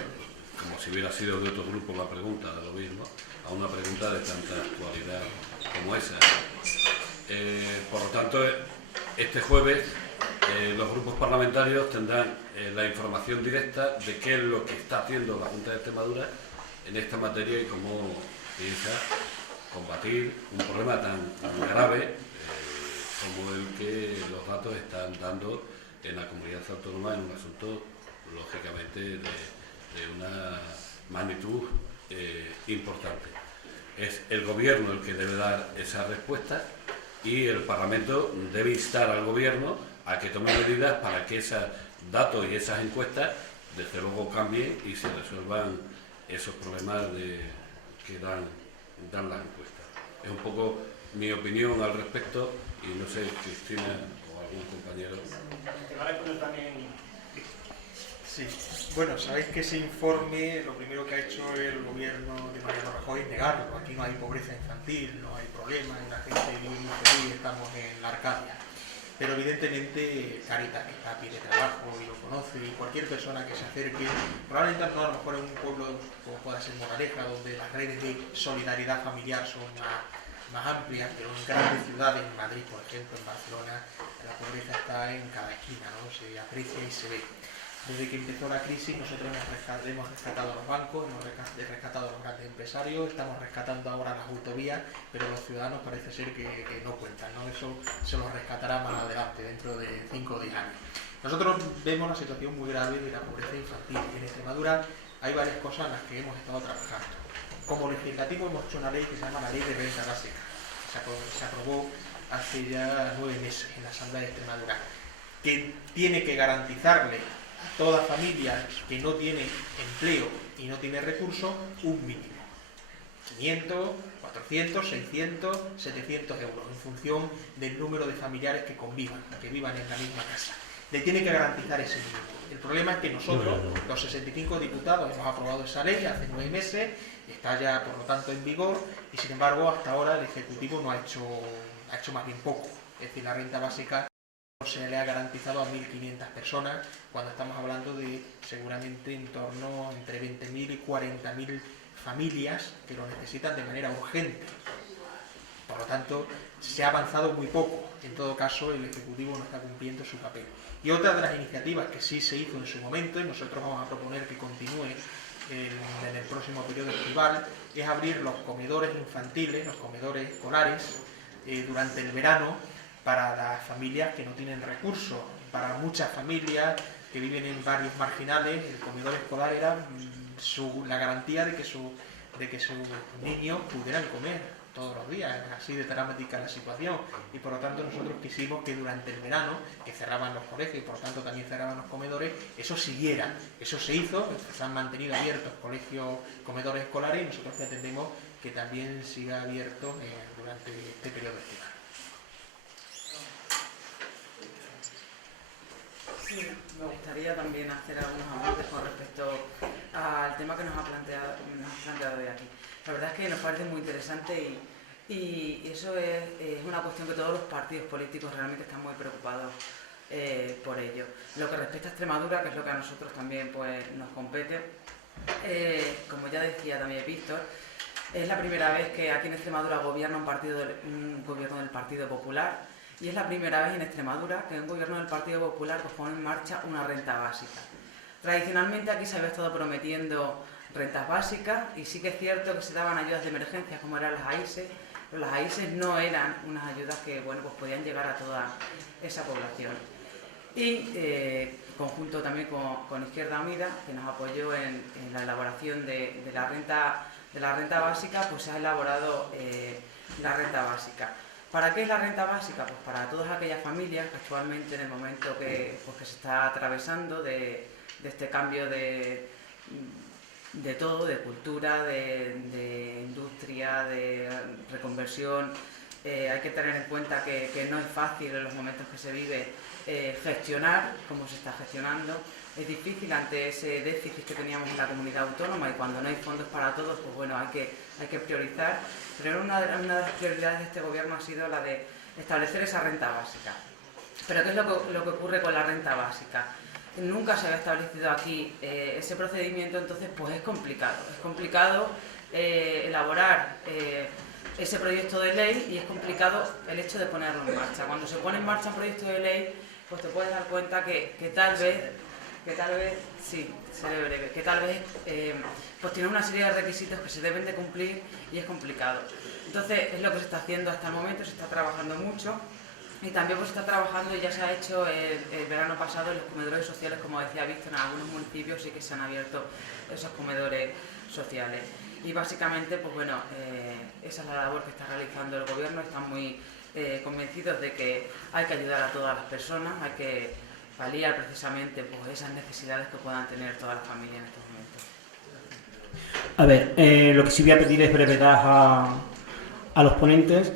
como si hubiera sido de otro grupo la pregunta, de lo mismo, a una pregunta de tanta actualidad como esa. Por lo tanto, este jueves los grupos parlamentarios tendrán la información directa de qué es lo que está haciendo la Junta de Extremadura en esta materia y cómo piensa combatir un problema tan grave como el que los datos están dando en la comunidad autónoma, en un asunto lógicamente de una magnitud importante. Es el gobierno el que debe dar esa respuesta y el Parlamento debe instar al gobierno a que tome medidas para que esos datos y esas encuestas desde luego cambien y se resuelvan esos problemas que dan las encuestas. Es un poco mi opinión al respecto y no sé, Cristina o algún compañero. ¿Te va a responder también? Sí. Bueno, sabéis que ese informe, lo primero que ha hecho el gobierno de Mariano Rajoy es negarlo. Aquí no hay pobreza infantil, no hay problema, la gente vive muy feliz, estamos en la Arcadia. Pero evidentemente Caritas, que está a pie de trabajo y lo conoce, y cualquier persona que se acerque, probablemente no, a lo mejor en un pueblo como pueda ser Moraleja, donde las redes de solidaridad familiar son más amplias, pero en grandes ciudades, en Madrid por ejemplo, en Barcelona, la pobreza está en cada esquina, ¿no? Se aprecia y se ve. Desde que empezó la crisis nosotros hemos rescatado a los bancos, hemos rescatado a los grandes empresarios, estamos rescatando ahora las autovías, pero los ciudadanos parece ser que no cuentan, ¿no? Eso se los rescatará más adelante, dentro de 5 o 10 años. Nosotros vemos la situación muy grave de la pobreza infantil. En Extremadura hay varias cosas en las que hemos estado trabajando. Como legislativo hemos hecho una ley que se llama la Ley de Renta Básica. Se aprobó hace ya 9 meses en la Asamblea de Extremadura, que tiene que garantizarle a toda familia que no tiene empleo y no tiene recursos un mínimo. 500, 400, 600, 700 euros, en función del número de familiares que convivan, que vivan en la misma casa. Le tiene que garantizar ese mínimo. El problema es que nosotros, los 65 diputados, hemos aprobado esa ley hace 9 meses, está ya por lo tanto en vigor, y sin embargo hasta ahora el Ejecutivo no ha hecho más bien poco. Es decir, la renta básica se le ha garantizado a 1.500 personas, cuando estamos hablando de seguramente en torno entre 20.000 y 40.000 familias que lo necesitan de manera urgente. Por lo tanto, se ha avanzado muy poco. En todo caso, el Ejecutivo no está cumpliendo su papel. Y otra de las iniciativas que sí se hizo en su momento, y nosotros vamos a proponer que continúe en el próximo periodo estival, es abrir los comedores infantiles, los comedores escolares, durante el verano para las familias que no tienen recursos. Para muchas familias que viven en barrios marginales, el comedor escolar era la garantía de que sus niños pudieran comer todos los días. Así de dramática la situación, y por lo tanto nosotros quisimos que durante el verano, que cerraban los colegios y por lo tanto también cerraban los comedores, eso siguiera. Eso se hizo, se han mantenido abiertos colegios, comedores escolares, y nosotros pretendemos que también siga abierto durante este periodo estival. Sí, me gustaría también hacer algunos apuntes con respecto al tema que nos ha planteado hoy aquí. La verdad es que nos parece muy interesante y eso es una cuestión que todos los partidos políticos realmente están muy preocupados por ello. Lo que respecta a Extremadura, que es lo que a nosotros también pues, nos compete, como ya decía también Víctor, es la primera vez que aquí en Extremadura gobierna un gobierno del Partido Popular. Y es la primera vez en Extremadura que un gobierno del Partido Popular pues, pone en marcha una renta básica. Tradicionalmente aquí se había estado prometiendo rentas básicas y sí que es cierto que se daban ayudas de emergencia como eran las AISE, pero las AISE no eran unas ayudas que bueno, pues podían llegar a toda esa población. Y conjunto también con Izquierda Unida, que nos apoyó en la elaboración de la renta básica, pues se ha elaborado la renta básica. ¿Para qué es la renta básica? Pues para todas aquellas familias que actualmente en el momento que se está atravesando de este cambio de todo, de cultura, de industria, de reconversión, hay que tener en cuenta que no es fácil en los momentos que se vive gestionar como se está gestionando. Es difícil ante ese déficit que teníamos en la comunidad autónoma y cuando no hay fondos para todos, pues bueno, hay que priorizar. Pero una de las prioridades de este gobierno ha sido la de establecer esa renta básica. ¿Pero qué es lo que ocurre con la renta básica? Nunca se había establecido aquí ese procedimiento, entonces pues es complicado. Es complicado elaborar ese proyecto de ley y es complicado el hecho de ponerlo en marcha. Cuando se pone en marcha un proyecto de ley, pues te puedes dar cuenta que tal vez, sí, seré breve, que tal vez pues tiene una serie de requisitos que se deben de cumplir y es complicado. Entonces es lo que se está haciendo hasta el momento, se está trabajando mucho y también pues se está trabajando y ya se ha hecho el verano pasado en los comedores sociales, como decía Víctor, en algunos municipios sí que se han abierto esos comedores sociales. Y básicamente, pues bueno, esa es la labor que está realizando el gobierno, están muy convencidos de que hay que ayudar a todas las personas, hay que paliar precisamente pues, esas necesidades que puedan tener todas las familias en estos momentos. A ver, lo que sí voy a pedir es brevedad a los ponentes.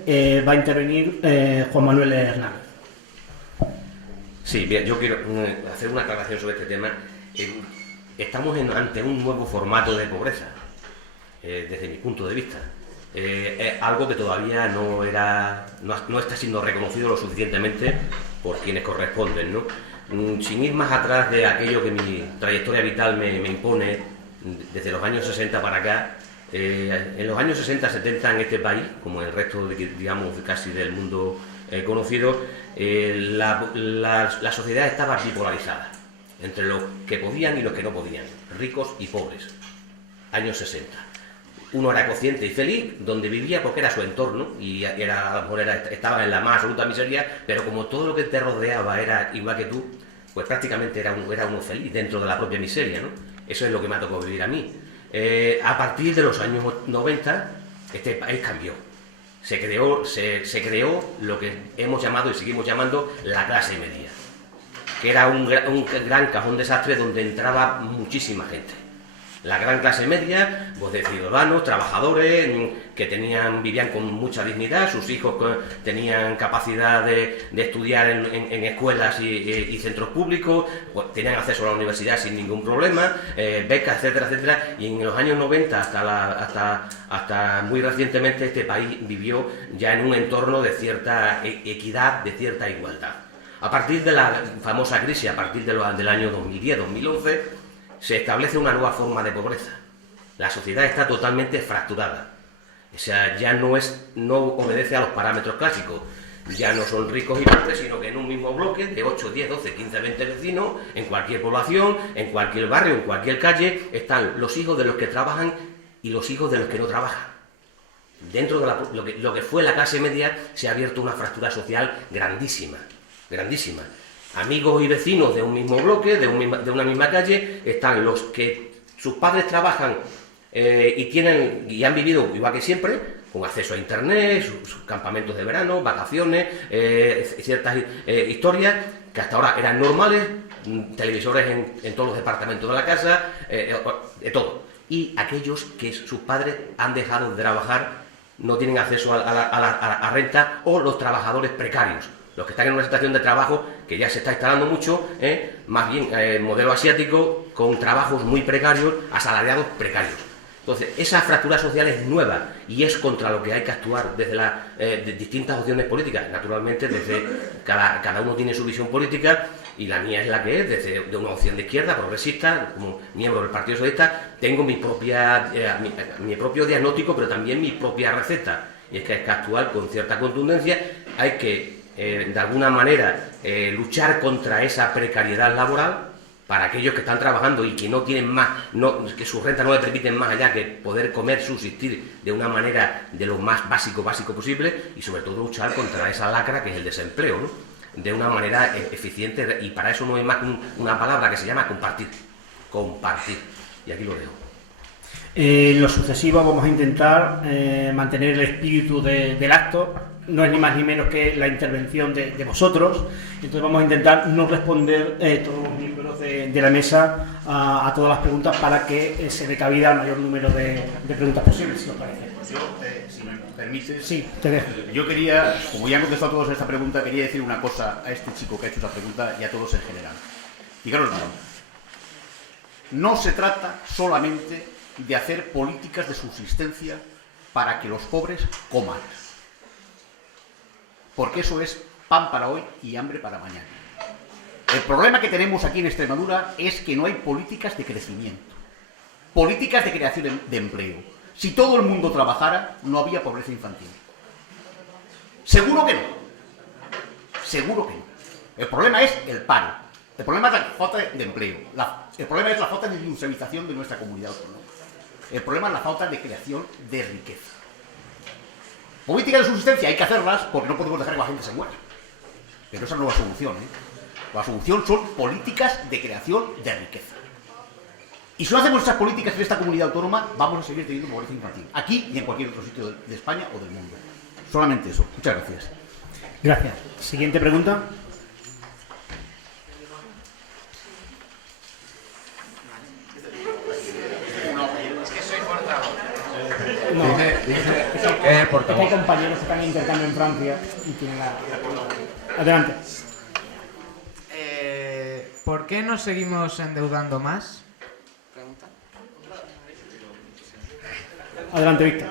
Va a intervenir Juan Manuel Hernández. Sí, bien, yo quiero hacer una aclaración sobre este tema. Estamos ante un nuevo formato de pobreza, desde mi punto de vista. Es algo que todavía no está siendo reconocido lo suficientemente por quienes corresponden, ¿no? Sin ir más atrás de aquello que mi trayectoria vital me impone desde los años 60 para acá, en los años 60-70 en este país, como en el resto digamos casi del mundo conocido, la sociedad estaba bipolarizada entre los que podían y los que no podían, ricos y pobres. Años 60. Uno era consciente y feliz, donde vivía porque era su entorno y a lo mejor estaba en la más absoluta miseria, pero como todo lo que te rodeaba era igual que tú, pues prácticamente era uno feliz dentro de la propia miseria, ¿no? Eso es lo que me ha tocado vivir a mí. A partir de los años 90, este país cambió. Se creó lo que hemos llamado y seguimos llamando la clase media, que era un gran cajón desastre donde entraba muchísima gente. La gran clase media, pues de ciudadanos, trabajadores, que vivían con mucha dignidad, sus hijos tenían capacidad de estudiar en escuelas y centros públicos, pues tenían acceso a la universidad sin ningún problema, becas, etcétera, etcétera. Y en los años 90 hasta muy recientemente este país vivió ya en un entorno de cierta equidad, de cierta igualdad. A partir de la famosa crisis, a partir del año 2010-2011, se establece una nueva forma de pobreza. La sociedad está totalmente fracturada. O sea, ya no obedece a los parámetros clásicos. Ya no son ricos y pobres, sino que en un mismo bloque de 8, 10, 12, 15, 20 vecinos, en cualquier población, en cualquier barrio, en cualquier calle, están los hijos de los que trabajan y los hijos de los que no trabajan. Dentro de lo que fue la clase media se ha abierto una fractura social grandísima, grandísima. Amigos y vecinos de un mismo bloque, de una misma calle, están los que sus padres trabajan y han vivido igual que siempre, con acceso a internet, sus campamentos de verano, vacaciones, ciertas historias que hasta ahora eran normales, televisores en todos los departamentos de la casa, de todo. Y aquellos que sus padres han dejado de trabajar, no tienen acceso a renta, o los trabajadores precarios, los que están en una situación de trabajo que ya se está instalando mucho, más bien modelo asiático, con trabajos muy precarios, asalariados precarios. Entonces, esa fractura social es nueva y es contra lo que hay que actuar desde las distintas opciones políticas. Naturalmente, desde cada uno tiene su visión política y la mía es la que es, desde de una opción de izquierda, progresista, como miembro del Partido Socialista, tengo mi propio diagnóstico, pero también mi propia receta. Y es que hay que actuar con cierta contundencia, hay que, de alguna manera, luchar contra esa precariedad laboral, para aquellos que están trabajando y que no tienen más, que su renta no le permiten más allá que poder comer, subsistir de una manera de lo más básico posible, y sobre todo luchar contra esa lacra que es el desempleo, ¿no? De una manera eficiente, y para eso no hay más que una palabra que se llama compartir. Compartir. Y aquí lo dejo. En lo sucesivo vamos a intentar mantener el espíritu del acto. No es ni más ni menos que la intervención de vosotros. Entonces vamos a intentar no responder todos los miembros de la mesa a todas las preguntas, para que se dé cabida al mayor número de preguntas posibles, si os parece. Yo, si me permites, Sí, te dejo. yo quería, como ya han contestado todos esta pregunta, quería decir una cosa a este chico que ha hecho esta pregunta y a todos en general. Fijaros bien, no se trata solamente de hacer políticas de subsistencia para que los pobres coman, porque eso es pan para hoy y hambre para mañana. El problema que tenemos aquí en Extremadura es que no hay políticas de crecimiento, políticas de creación de empleo. Si todo el mundo trabajara, no había pobreza infantil. Seguro que no. Seguro que no. El problema es el paro. El problema es la falta de empleo. El problema es la falta de industrialización de nuestra comunidad autónoma. El problema es la falta de creación de riqueza. Políticas de subsistencia hay que hacerlas porque no podemos dejar que la gente se muera. Pero esa no es la solución, La solución son políticas de creación de riqueza. Y si no hacemos esas políticas en esta comunidad autónoma, vamos a seguir teniendo pobreza infantil. Aquí y en cualquier otro sitio de España o del mundo. Solamente eso. Muchas gracias. Gracias. Siguiente pregunta. Es que soy portavoz. No. Dice portavoz. Hay compañeros que están en intercambio en Francia y tienen la... Adelante. ¿Por qué nos seguimos endeudando más? Pregunta. Adelante, Víctor.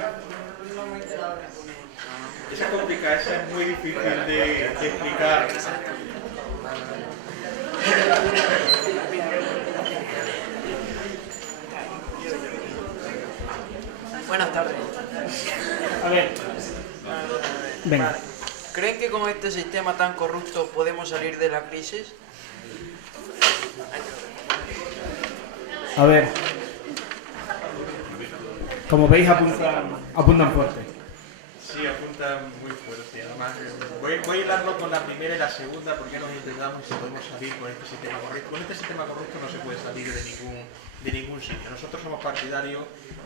Esa complicada, esa es muy difícil de explicar. Buenas tardes. A ver. Venga. ¿Creen que con este sistema tan corrupto podemos salir de la crisis? A ver. Como veis, apuntan fuerte. Sí, apuntan muy fuerte. Además, voy a hilarlo con la primera y la segunda, porque nos intentamos si podemos salir con este sistema corrupto. Con este sistema corrupto no se puede salir de ningún sitio. Nosotros somos partidarios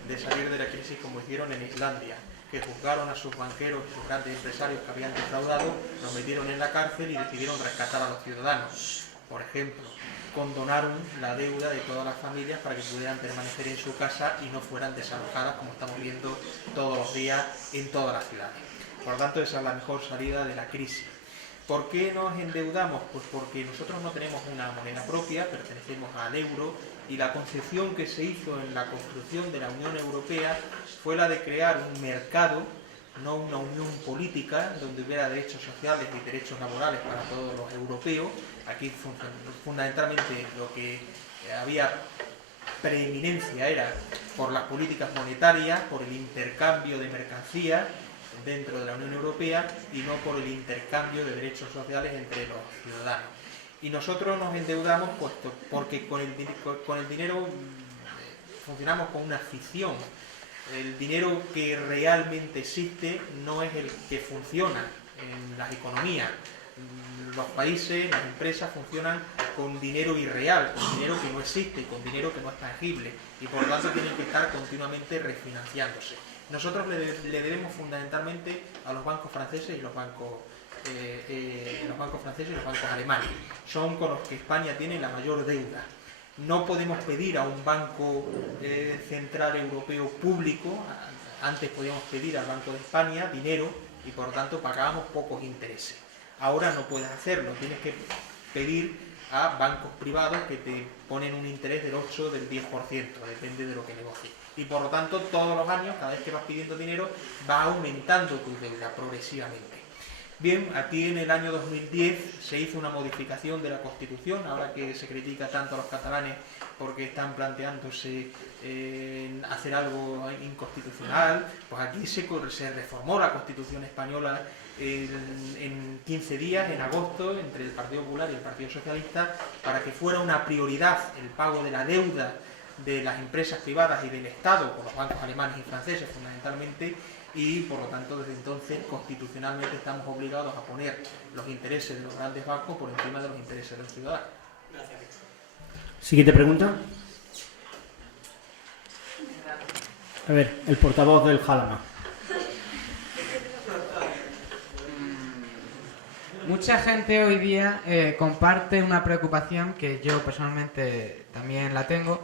de salir de la crisis como hicieron en Islandia, que juzgaron a sus banqueros y sus grandes empresarios que habían defraudado, los metieron en la cárcel y decidieron rescatar a los ciudadanos. Por ejemplo, condonaron la deuda de todas las familias para que pudieran permanecer en su casa y no fueran desalojadas, como estamos viendo todos los días en todas las ciudades. Por lo tanto, esa es la mejor salida de la crisis. ¿Por qué nos endeudamos? Pues porque nosotros no tenemos una moneda propia, pertenecemos al euro, y la concepción que se hizo en la construcción de la Unión Europea fue la de crear un mercado, no una unión política, donde hubiera derechos sociales y derechos laborales para todos los europeos. Aquí fundamentalmente lo que había preeminencia era por las políticas monetarias, por el intercambio de mercancías dentro de la Unión Europea y no por el intercambio de derechos sociales entre los ciudadanos. Y nosotros nos endeudamos porque con el dinero funcionamos con una ficción. El dinero que realmente existe no es el que funciona en las economías. Los países, las empresas funcionan con dinero irreal, con dinero que no existe, con dinero que no es tangible y por lo tanto tienen que estar continuamente refinanciándose. Nosotros le debemos fundamentalmente a los bancos franceses y los bancos alemanes. Son con los que España tiene la mayor deuda. No podemos pedir a un banco central europeo público, antes podíamos pedir al Banco de España dinero y por lo tanto pagábamos pocos intereses. Ahora no puedes hacerlo, tienes que pedir a bancos privados que te ponen un interés del 8 o del 10%, depende de lo que negocies. Y por lo tanto, todos los años, cada vez que vas pidiendo dinero, va aumentando tu deuda progresivamente. Bien, aquí en el año 2010 se hizo una modificación de la Constitución, ahora que se critica tanto a los catalanes porque están planteándose hacer algo inconstitucional, pues aquí se reformó la Constitución española en 15 días, en agosto, entre el Partido Popular y el Partido Socialista, para que fuera una prioridad el pago de la deuda de las empresas privadas y del Estado, con los bancos alemanes y franceses fundamentalmente, y por lo tanto desde entonces constitucionalmente estamos obligados a poner los intereses de los grandes bancos por encima de los intereses de los ciudadanos. Gracias. Siguiente pregunta. A ver, el portavoz del Jalama. Mucha gente hoy día comparte una preocupación que yo personalmente también la tengo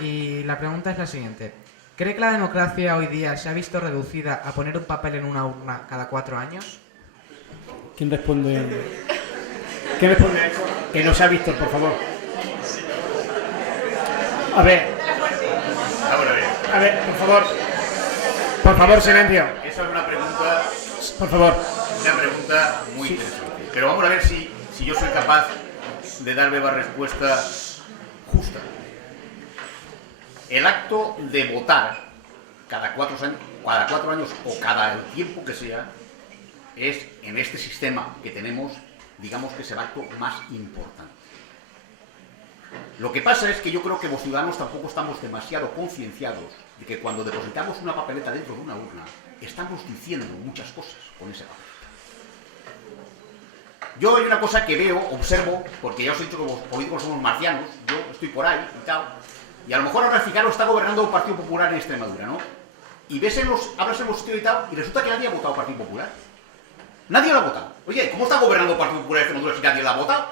y la pregunta es la siguiente. ¿Cree que la democracia hoy día se ha visto reducida a poner un papel en una urna cada 4 años? ¿Quién responde? ¿Quién responde? Que no se ha visto, por favor. A ver, por favor. Por favor, silencio. Esa es una pregunta, Por favor. muy interesante. Pero vamos a ver si yo soy capaz de darle la respuesta justa. El acto de votar cada 4 años o cada el tiempo que sea es, en este sistema que tenemos, digamos que es el acto más importante. Lo que pasa es que yo creo que los ciudadanos tampoco estamos demasiado concienciados de que cuando depositamos una papeleta dentro de una urna, estamos diciendo muchas cosas con ese papel. Yo hay una cosa que veo, observo, porque ya os he dicho que los políticos somos marcianos, yo estoy por ahí y tal, y a lo mejor ahora fijaros está gobernando el Partido Popular en Extremadura, ¿no? Y ves hablas en los sitios y tal, y resulta que nadie ha votado al Partido Popular. Nadie lo ha votado. Oye, ¿cómo está gobernando el Partido Popular en Extremadura si nadie lo ha votado?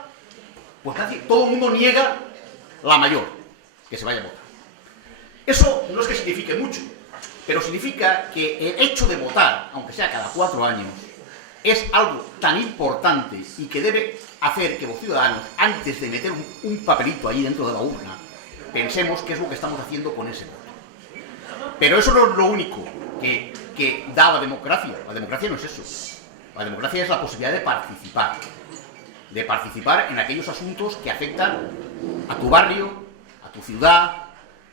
Pues nadie, todo el mundo niega la mayor, que se vaya a votar. Eso no es que signifique mucho, pero significa que el hecho de votar, aunque sea cada 4 años, es algo tan importante y que debe hacer que los ciudadanos, antes de meter un papelito ahí dentro de la urna, pensemos qué es lo que estamos haciendo con ese voto. Pero eso no es lo único que da la democracia. La democracia no es eso. La democracia es la posibilidad de participar en aquellos asuntos que afectan a tu barrio, a tu ciudad,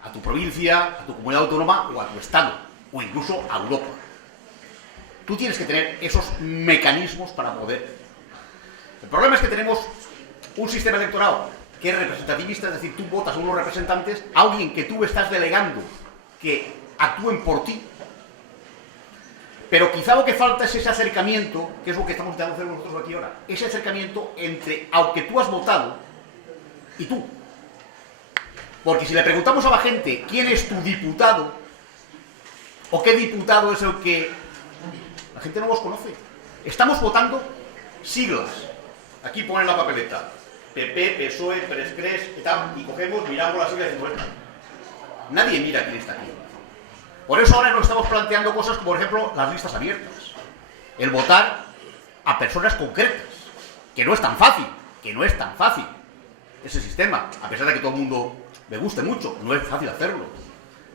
a tu provincia, a tu comunidad autónoma o a tu estado, o incluso a Europa. Tú tienes que tener esos mecanismos para poder. El problema es que tenemos un sistema electoral que es representativista, es decir, tú votas a unos representantes, a alguien que tú estás delegando que actúen por ti, pero quizá lo que falta es ese acercamiento, que es lo que estamos intentando hacer nosotros aquí ahora, ese acercamiento entre al que tú has votado y tú. Porque si le preguntamos a la gente quién es tu diputado, o qué diputado es el que... La gente no los conoce. Estamos votando siglas. Aquí ponen la papeleta. PP, PSOE, Prescres, y tal, y cogemos, miramos las siglas y decimos, nadie mira quién está aquí. Por eso ahora nos estamos planteando cosas como, por ejemplo, las listas abiertas. El votar a personas concretas, que no es tan fácil, ese sistema, a pesar de que todo el mundo le guste mucho, no es fácil hacerlo.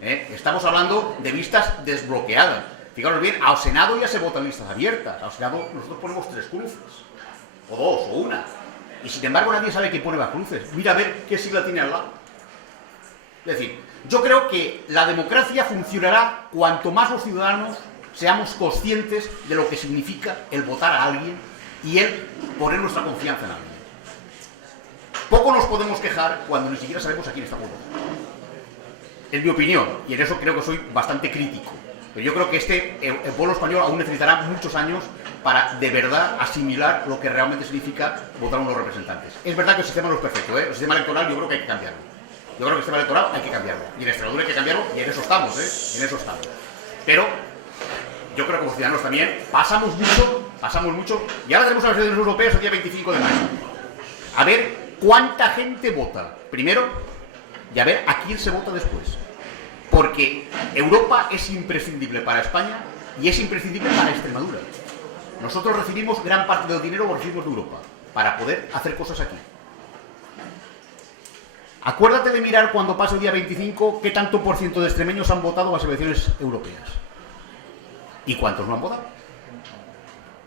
Estamos hablando de listas desbloqueadas. Fijaros bien, al Senado ya se votan listas abiertas. Al Senado nosotros ponemos 3 cruces, o 2, o 1. Y sin embargo nadie sabe quién pone las cruces. Mira a ver qué sigla tiene al lado. Es decir, yo creo que la democracia funcionará cuanto más los ciudadanos seamos conscientes de lo que significa el votar a alguien y el poner nuestra confianza en alguien. Poco nos podemos quejar cuando ni siquiera sabemos a quién estamos votando. Es mi opinión, y en eso creo que soy bastante crítico. Pero yo creo que el pueblo español aún necesitará muchos años para de verdad asimilar lo que realmente significa votar a unos representantes. Es verdad que el sistema no es perfecto, ¿eh? El sistema electoral yo creo que hay que cambiarlo. Yo creo que el sistema electoral hay que cambiarlo. Y en Extremadura hay que cambiarlo, y en eso estamos, ¿eh? En eso estamos. Pero yo creo que como ciudadanos también pasamos mucho, y ahora tenemos las elecciones europeas el día 25 de mayo. A ver cuánta gente vota primero y a ver a quién se vota después. Porque Europa es imprescindible para España y es imprescindible para Extremadura. Nosotros recibimos gran parte del dinero que recibimos de Europa para poder hacer cosas aquí. Acuérdate de mirar cuando pase el día 25 qué tanto por ciento de extremeños han votado a las elecciones europeas. ¿Y cuántos no han votado?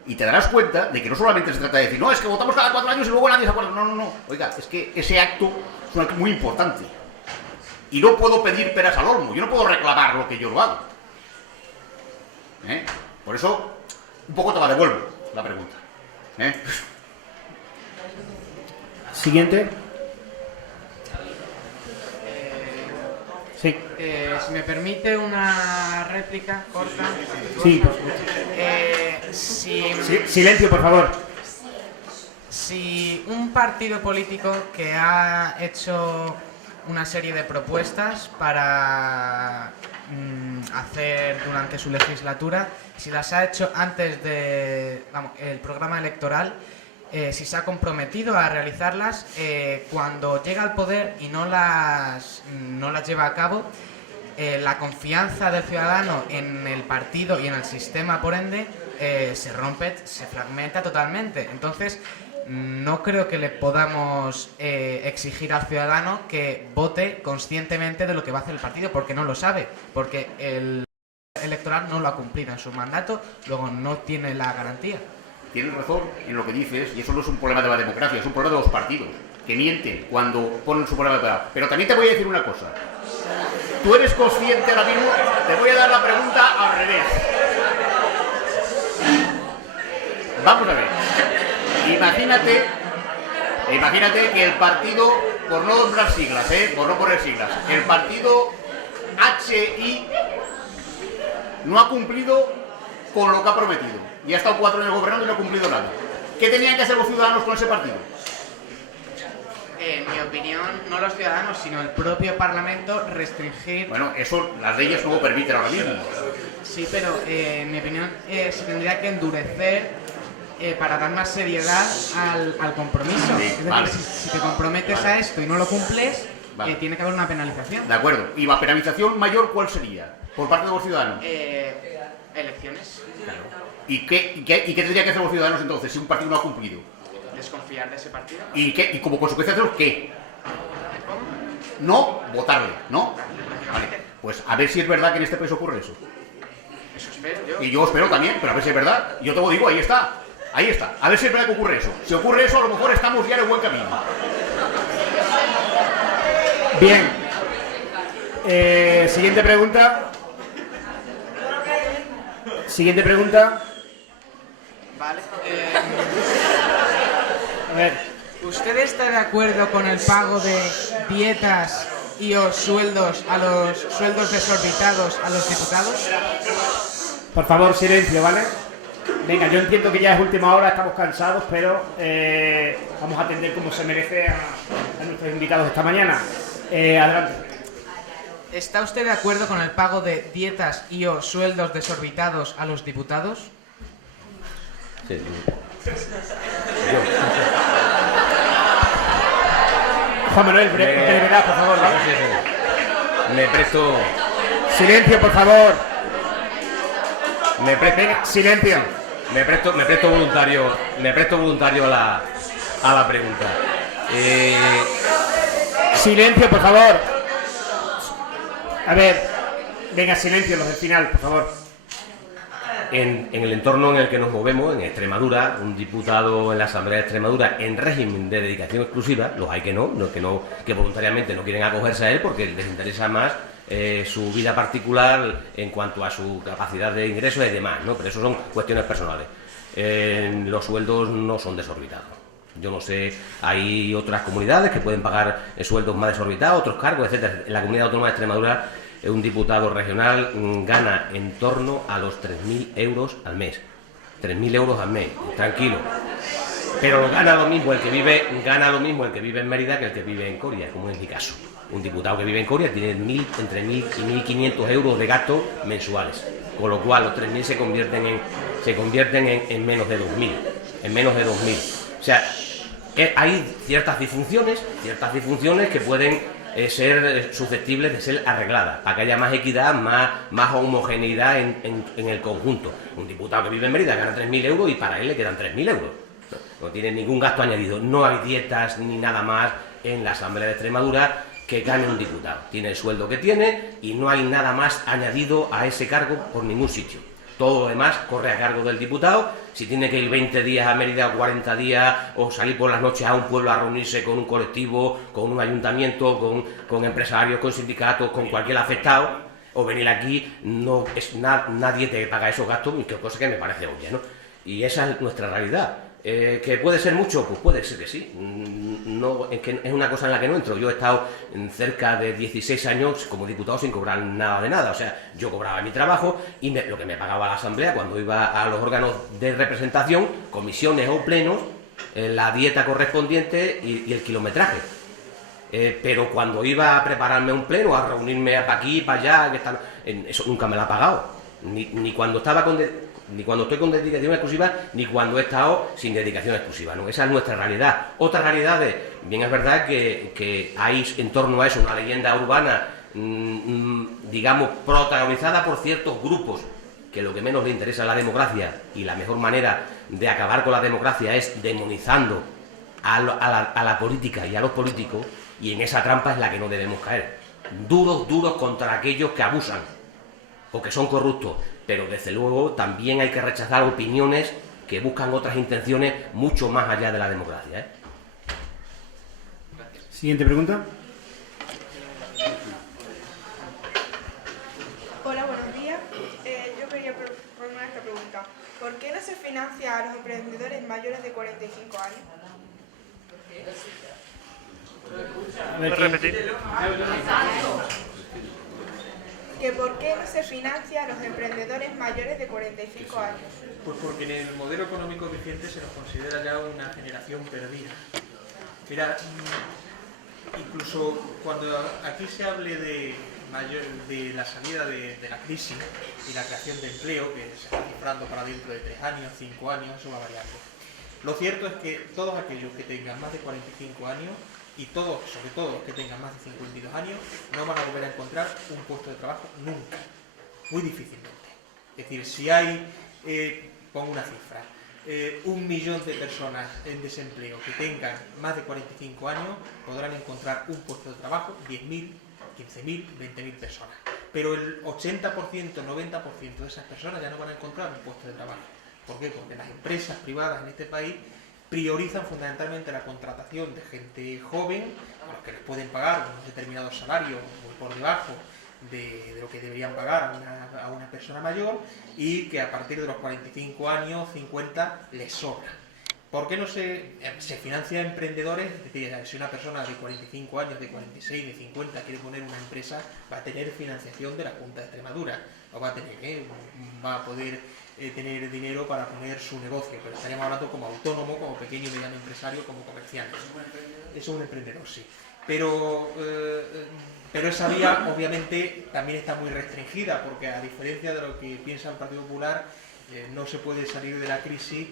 Y te darás cuenta de que no solamente se trata de decir, no, es que votamos cada 4 años y luego nadie se acuerda. No, no, no. Oiga, es que ese acto es un acto muy importante. Y no puedo pedir peras al olmo. Yo no puedo reclamar lo que yo lo hago. Por eso, un poco te la devuelvo la pregunta. Siguiente. Sí. Si me permite una réplica corta. Sí, por silencio, por favor. Si un partido político que ha hecho una serie de propuestas para hacer durante su legislatura, si las ha hecho antes de el programa electoral, si se ha comprometido a realizarlas, cuando llega al poder y no las lleva a cabo, la confianza del ciudadano en el partido y en el sistema, por ende, se rompe, se fragmenta totalmente. Entonces, no creo que le podamos exigir al ciudadano que vote conscientemente de lo que va a hacer el partido, porque no lo sabe, porque el electoral no lo ha cumplido en su mandato, luego no tiene la garantía. Tienes razón en lo que dices, y eso no es un problema de la democracia, es un problema de los partidos, que mienten cuando ponen su programa electoral. Pero también te voy a decir una cosa. Tú eres consciente ahora mismo, te voy a dar la pregunta al revés. Vamos a ver. Imagínate que el partido, por no nombrar siglas, por no poner siglas, el partido HI no ha cumplido con lo que ha prometido. Y ha estado 4 años gobernando y no ha cumplido nada. ¿Qué tenían que hacer los ciudadanos con ese partido? En mi opinión, no los ciudadanos, sino el propio Parlamento, restringir... Bueno, eso las leyes no lo permiten ahora mismo. Sí, pero en mi opinión se tendría que endurecer para dar más seriedad al compromiso. Sí, es decir, vale. si te comprometes a esto y no lo cumples, Vale. Tiene que haber una penalización. De acuerdo. ¿Y la penalización mayor cuál sería? Por parte de los ciudadanos. Elecciones. Claro. ¿Y qué tendría que hacer los ciudadanos entonces si un partido no ha cumplido? Desconfiar de ese partido. ¿Y como consecuencia de eso qué? No votarle, ¿no? Vale. Pues a ver si es verdad que en este país ocurre eso. Eso espero yo. Y yo espero también, pero a ver si es verdad. Yo te lo digo, ahí está. Ahí está. A ver si es verdad que ocurre eso. Si ocurre eso, a lo mejor estamos ya en el buen camino. Bien. Siguiente pregunta. Siguiente pregunta. Vale. A ver. ¿Usted está de acuerdo con el pago de dietas y o sueldos desorbitados a los diputados? Por favor, silencio, ¿vale? Venga, yo entiendo que ya es última hora, estamos cansados, pero vamos a atender como se merece a nuestros invitados esta mañana. Adelante. ¿Está usted de acuerdo con el pago de dietas y o sueldos desorbitados a los diputados? Sí. Juan Manuel, brevedad, por favor, ¿vale? Sí. Me presto... Silencio, por favor. Venga, silencio. Me presto voluntario a la pregunta. Silencio, por favor. A ver, venga, silencio, los del final, por favor. en el entorno en el que nos movemos, en Extremadura, un diputado en la Asamblea de Extremadura en régimen de dedicación exclusiva, los hay que que voluntariamente no quieren acogerse a él porque les interesa más su vida particular en cuanto a su capacidad de ingresos y demás, ¿no? Pero eso son cuestiones personales. Los sueldos no son desorbitados. Yo no sé, hay otras comunidades que pueden pagar sueldos más desorbitados, otros cargos, etcétera. En la Comunidad Autónoma de Extremadura, un diputado regional gana en torno a los 3.000 euros al mes. 3.000 euros al mes, tranquilo. Pero gana lo mismo el que vive en Mérida que el que vive en Coria, como es mi caso. Un diputado que vive en Coria tiene entre 1.000 y 1.500 euros de gastos mensuales, con lo cual los 3.000 se convierten en menos de 2.000. En menos de 2.000. O sea, hay ciertas disfunciones que pueden ser susceptibles de ser arregladas, para que haya más equidad, más homogeneidad en el conjunto. Un diputado que vive en Mérida gana 3.000 euros y para él le quedan 3.000 euros. No tiene ningún gasto añadido. No hay dietas ni nada más en la Asamblea de Extremadura que gane un diputado. Tiene el sueldo que tiene y no hay nada más añadido a ese cargo por ningún sitio. Todo lo demás corre a cargo del diputado. Si tiene que ir 20 días a Mérida o 40 días o salir por las noches a un pueblo a reunirse con un colectivo, con un ayuntamiento, con empresarios, con sindicatos, con cualquier afectado, o venir aquí, nadie te paga esos gastos, cosa que me parece obvia, ¿no? Y esa es nuestra realidad. ¿Que puede ser mucho? Pues puede ser que sí. No, es una cosa en la que no entro. Yo he estado cerca de 16 años como diputado sin cobrar nada de nada. O sea, yo cobraba mi trabajo y lo que me pagaba la Asamblea cuando iba a los órganos de representación, comisiones o plenos, la dieta correspondiente y el kilometraje. Pero cuando iba a prepararme un pleno, a reunirme para aquí, para allá, eso nunca me lo ha pagado. Ni cuando estoy con dedicación exclusiva, ni cuando he estado sin dedicación exclusiva, ¿no? Esa es nuestra realidad. Otra realidad bien es verdad que hay en torno a eso una leyenda urbana, digamos, protagonizada por ciertos grupos, que lo que menos le interesa es la democracia, y la mejor manera de acabar con la democracia es demonizando a la política y a los políticos, y en esa trampa es la que no debemos caer. Duros contra aquellos que abusan o que son corruptos. Pero desde luego también hay que rechazar opiniones que buscan otras intenciones mucho más allá de la democracia, ¿eh? Siguiente pregunta. Hola, buenos días. Yo quería formular esta pregunta. ¿Por qué no se financia a los emprendedores mayores de 45 años? ¿Puedes repetir? ¿Que por qué no se financia a los emprendedores mayores de 45 años? Pues porque en el modelo económico vigente se nos considera ya una generación perdida. Mira, incluso cuando aquí se hable de la salida de la crisis y la creación de empleo, que se está cifrando para dentro de 3 años, 5 años, eso va variando. Lo cierto es que todos aquellos que tengan más de 45 años y todos, sobre todo los que tengan más de 52 años, no van a volver a encontrar un puesto de trabajo nunca, muy difícilmente. Es decir, si hay, pongo una cifra, 1 millón de personas en desempleo que tengan más de 45 años, podrán encontrar un puesto de trabajo 10.000, 15.000, 20.000 personas. Pero el 80%, 90% de esas personas ya no van a encontrar un puesto de trabajo. ¿Por qué? Porque las empresas privadas en este país priorizan fundamentalmente la contratación de gente joven, a los que les pueden pagar unos determinados salarios muy por debajo de lo que deberían pagar a una persona mayor, y que a partir de los 45 años, 50, les sobra. ¿Por qué no se financia a emprendedores? Es decir, si una persona de 45 años, de 46, de 50 quiere poner una empresa, va a tener financiación de la Junta de Extremadura, o va a poder tener dinero para poner su negocio, pero estaríamos hablando como autónomo, como pequeño y mediano empresario, como comerciante. Es un emprendedor, sí. Pero esa vía obviamente también está muy restringida, porque a diferencia de lo que piensa el Partido Popular, no se puede salir de la crisis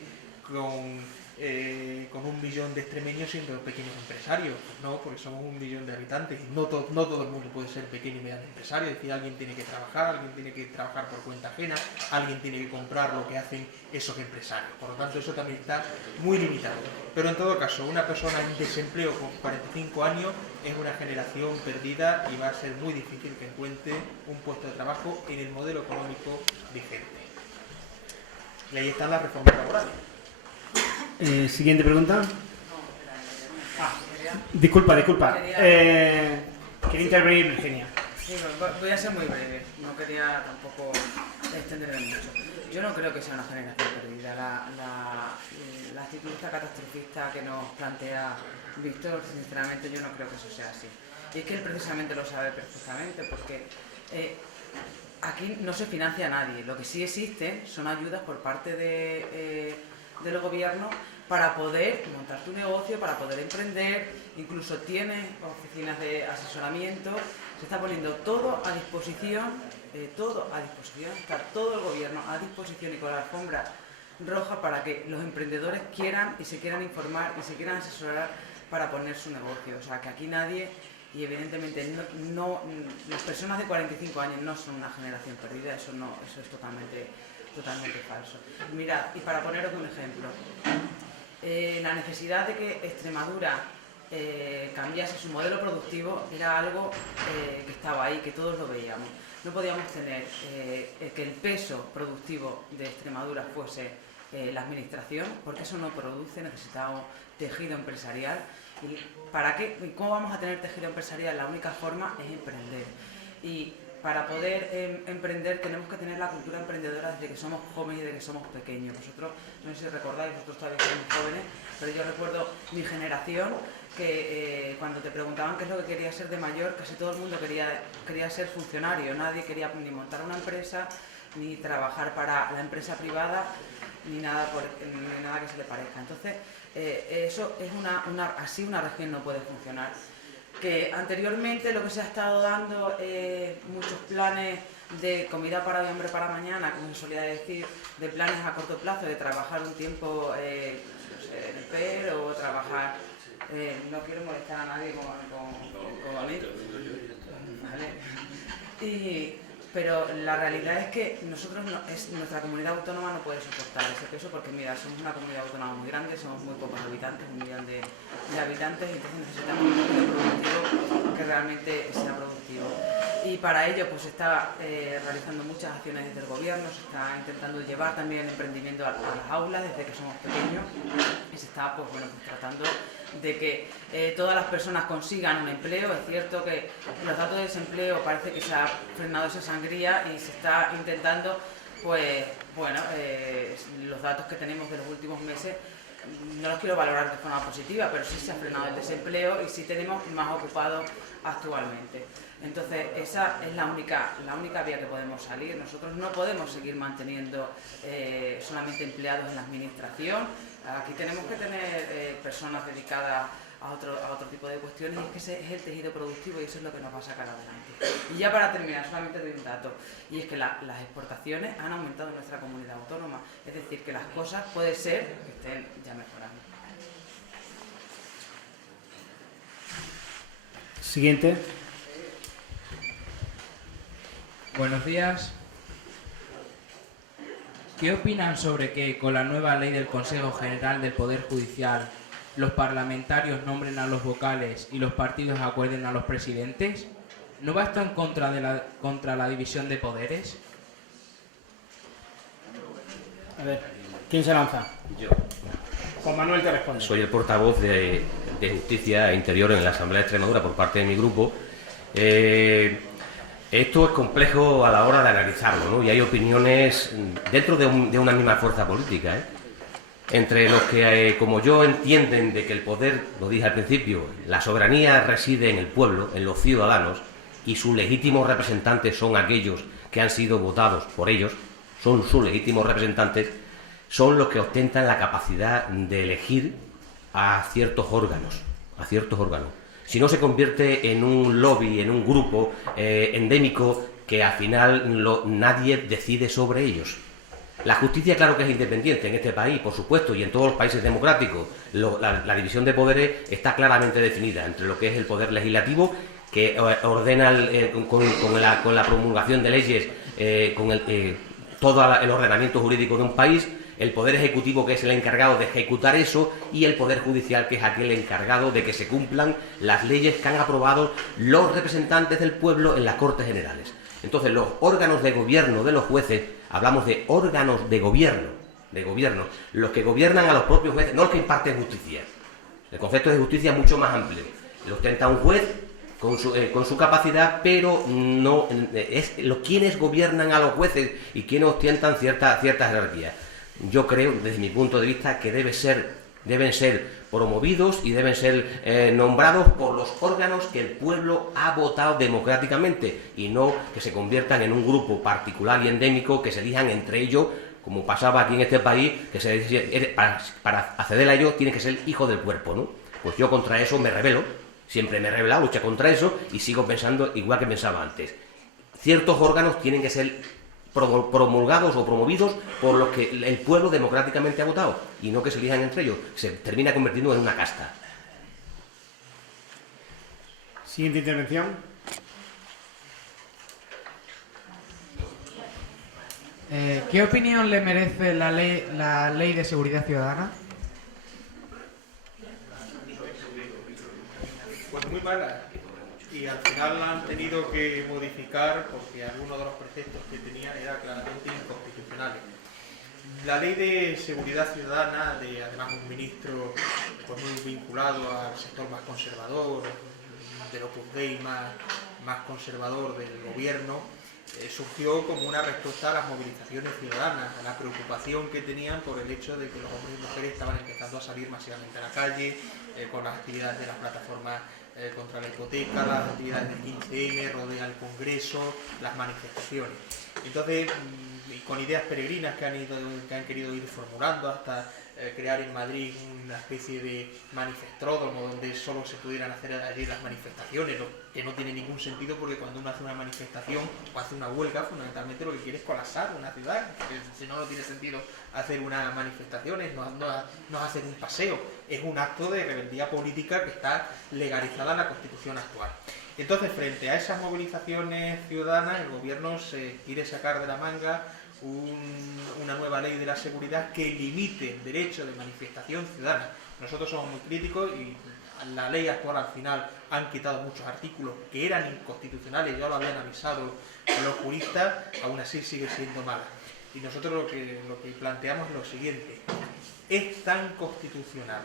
con 1 millón de extremeños siendo pequeños empresarios, no, porque somos 1 millón de habitantes y no todo el mundo puede ser pequeño y mediano empresario. Es decir, alguien tiene que trabajar por cuenta ajena, alguien tiene que comprar lo que hacen esos empresarios, por lo tanto eso también está muy limitado. Pero en todo caso, una persona en desempleo con 45 años es una generación perdida y va a ser muy difícil que encuentre un puesto de trabajo en el modelo económico vigente. Y ahí están las reformas laborales. Siguiente pregunta. Disculpa. Quería intervenir, Virginia. Sí, voy a ser muy breve, no quería tampoco extenderme mucho. Yo no creo que sea una generación perdida. La actitud esta catastrofista que nos plantea Víctor, sinceramente yo no creo que eso sea así. Y es que él precisamente lo sabe perfectamente, porque aquí no se financia a nadie. Lo que sí existe son ayudas por parte del gobierno para poder montar tu negocio, para poder emprender, incluso tienes oficinas de asesoramiento, se está poniendo todo a disposición, está todo el gobierno a disposición y con la alfombra roja para que los emprendedores quieran y se quieran informar y se quieran asesorar para poner su negocio. O sea, que aquí nadie, y evidentemente las personas de 45 años no son una generación perdida, eso es totalmente falso. Mirad, y para poneros un ejemplo, la necesidad de que Extremadura cambiase su modelo productivo era algo que estaba ahí, que todos lo veíamos. No podíamos tener que el peso productivo de Extremadura fuese la administración, porque eso no produce, necesitamos tejido empresarial. ¿Y para qué? ¿Cómo vamos a tener tejido empresarial? La única forma es emprender. Y para poder emprender tenemos que tener la cultura emprendedora desde que somos jóvenes y desde que somos pequeños. Vosotros, no sé si recordáis, vosotros todavía sois muy jóvenes, pero yo recuerdo mi generación que cuando te preguntaban qué es lo que quería ser de mayor, casi todo el mundo quería ser funcionario. Nadie quería ni montar una empresa, ni trabajar para la empresa privada, ni nada que se le parezca. Entonces, eso es así una región no puede funcionar. Que anteriormente lo que se ha estado dando, muchos planes de comida para hoy, hambre para mañana, como se solía decir, de planes a corto plazo, de trabajar un tiempo en el PER o trabajar, no quiero molestar a nadie con esto, ¿vale? Pero la realidad es que nuestra comunidad autónoma no puede soportar ese peso porque, mira, somos una comunidad autónoma muy grande, somos muy pocos habitantes, 1 millón de habitantes, y entonces necesitamos un modelo productivo que realmente sea productivo. Y para ello pues se está realizando muchas acciones desde el gobierno, se está intentando llevar también el emprendimiento a las aulas desde que somos pequeños y se está tratando de que todas las personas consigan un empleo. Es cierto que los datos de desempleo parece que se ha frenado esa sangría y se está intentando, los datos que tenemos de los últimos meses no los quiero valorar de forma positiva, pero sí se ha frenado el desempleo y sí tenemos más ocupados actualmente. Entonces esa es la única vía que podemos salir. Nosotros no podemos seguir manteniendo solamente empleados en la administración. Aquí tenemos que tener personas dedicadas a otro tipo de cuestiones, y es que ese es el tejido productivo y eso es lo que nos va a sacar adelante. Y ya para terminar, solamente doy un dato, y es que las exportaciones han aumentado en nuestra comunidad autónoma, es decir, que las cosas puede ser que estén ya mejorando. Siguiente. Buenos días. ¿Qué opinan sobre que con la nueva ley del Consejo General del Poder Judicial los parlamentarios nombren a los vocales y los partidos acuerden a los presidentes? ¿No va esto en contra la división de poderes? A ver, ¿quién se lanza? Yo. Juan Manuel te responde. Soy el portavoz de Justicia e Interior en la Asamblea de Extremadura por parte de mi grupo. Esto es complejo a la hora de analizarlo, ¿no? Y hay opiniones dentro de una misma fuerza política, entre los que, como yo, entienden de que el poder, lo dije al principio, la soberanía reside en el pueblo, en los ciudadanos, y sus legítimos representantes son aquellos que han sido votados por ellos, son sus legítimos representantes, son los que ostentan la capacidad de elegir a ciertos órganos, Si no se convierte en un lobby, en un grupo endémico que al final nadie decide sobre ellos. La justicia, claro que es independiente en este país, por supuesto, y en todos los países democráticos. La división de poderes está claramente definida entre lo que es el poder legislativo, que ordena con la promulgación de leyes, todo el ordenamiento jurídico de un país, el poder ejecutivo, que es el encargado de ejecutar eso, y el poder judicial, que es aquel encargado de que se cumplan las leyes que han aprobado los representantes del pueblo en las Cortes Generales. Entonces, los órganos de gobierno de los jueces, hablamos de órganos de gobierno, de gobierno. Los que gobiernan a los propios jueces, no los que imparten justicia. El concepto de justicia es mucho más amplio. Lo ostenta un juez con su capacidad, pero no es quienes gobiernan a los jueces y quienes ostentan ciertas jerarquías. Yo creo, desde mi punto de vista, que deben ser promovidos y deben ser nombrados por los órganos que el pueblo ha votado democráticamente y no que se conviertan en un grupo particular y endémico que se elijan entre ellos, como pasaba aquí en este país, que se decía, para acceder a ellos tiene que ser hijo del cuerpo, ¿no? Pues yo contra eso me rebelo, siempre me he rebelado, luché contra eso y sigo pensando igual que pensaba antes. Ciertos órganos tienen que ser promulgados o promovidos por los que el pueblo democráticamente ha votado y no que se elijan entre ellos, se termina convirtiendo en una casta. Siguiente intervención. ¿Qué opinión le merece la ley de seguridad ciudadana? Pues muy mala. Y al final la han tenido que modificar porque algunos de los preceptos que tenían eran claramente inconstitucionales. La ley de seguridad ciudadana, además un ministro pues muy vinculado al sector más conservador, del Opus Dei más conservador del gobierno, surgió como una respuesta a las movilizaciones ciudadanas, a la preocupación que tenían por el hecho de que los hombres y mujeres estaban empezando a salir masivamente a la calle, con las actividades de las plataformas contra la hipoteca, las actividades del 15M, rodea el Congreso, las manifestaciones. Entonces, con ideas peregrinas que han querido ir formulando hasta crear en Madrid una especie de manifestródromo donde solo se pudieran hacer allí las manifestaciones, lo que no tiene ningún sentido porque cuando uno hace una manifestación o hace una huelga, fundamentalmente lo que quiere es colapsar una ciudad, porque si no, no tiene sentido hacer una manifestación, no hacer un paseo, es un acto de rebeldía política que está legalizada en la Constitución actual. Entonces, frente a esas movilizaciones ciudadanas, el gobierno se quiere sacar de la manga una nueva ley de la seguridad que limite el derecho de manifestación ciudadana. Nosotros somos muy críticos y la ley actual al final han quitado muchos artículos que eran inconstitucionales, ya lo habían avisado los juristas, aún así sigue siendo mala. Y nosotros lo que planteamos es lo siguiente: es tan constitucional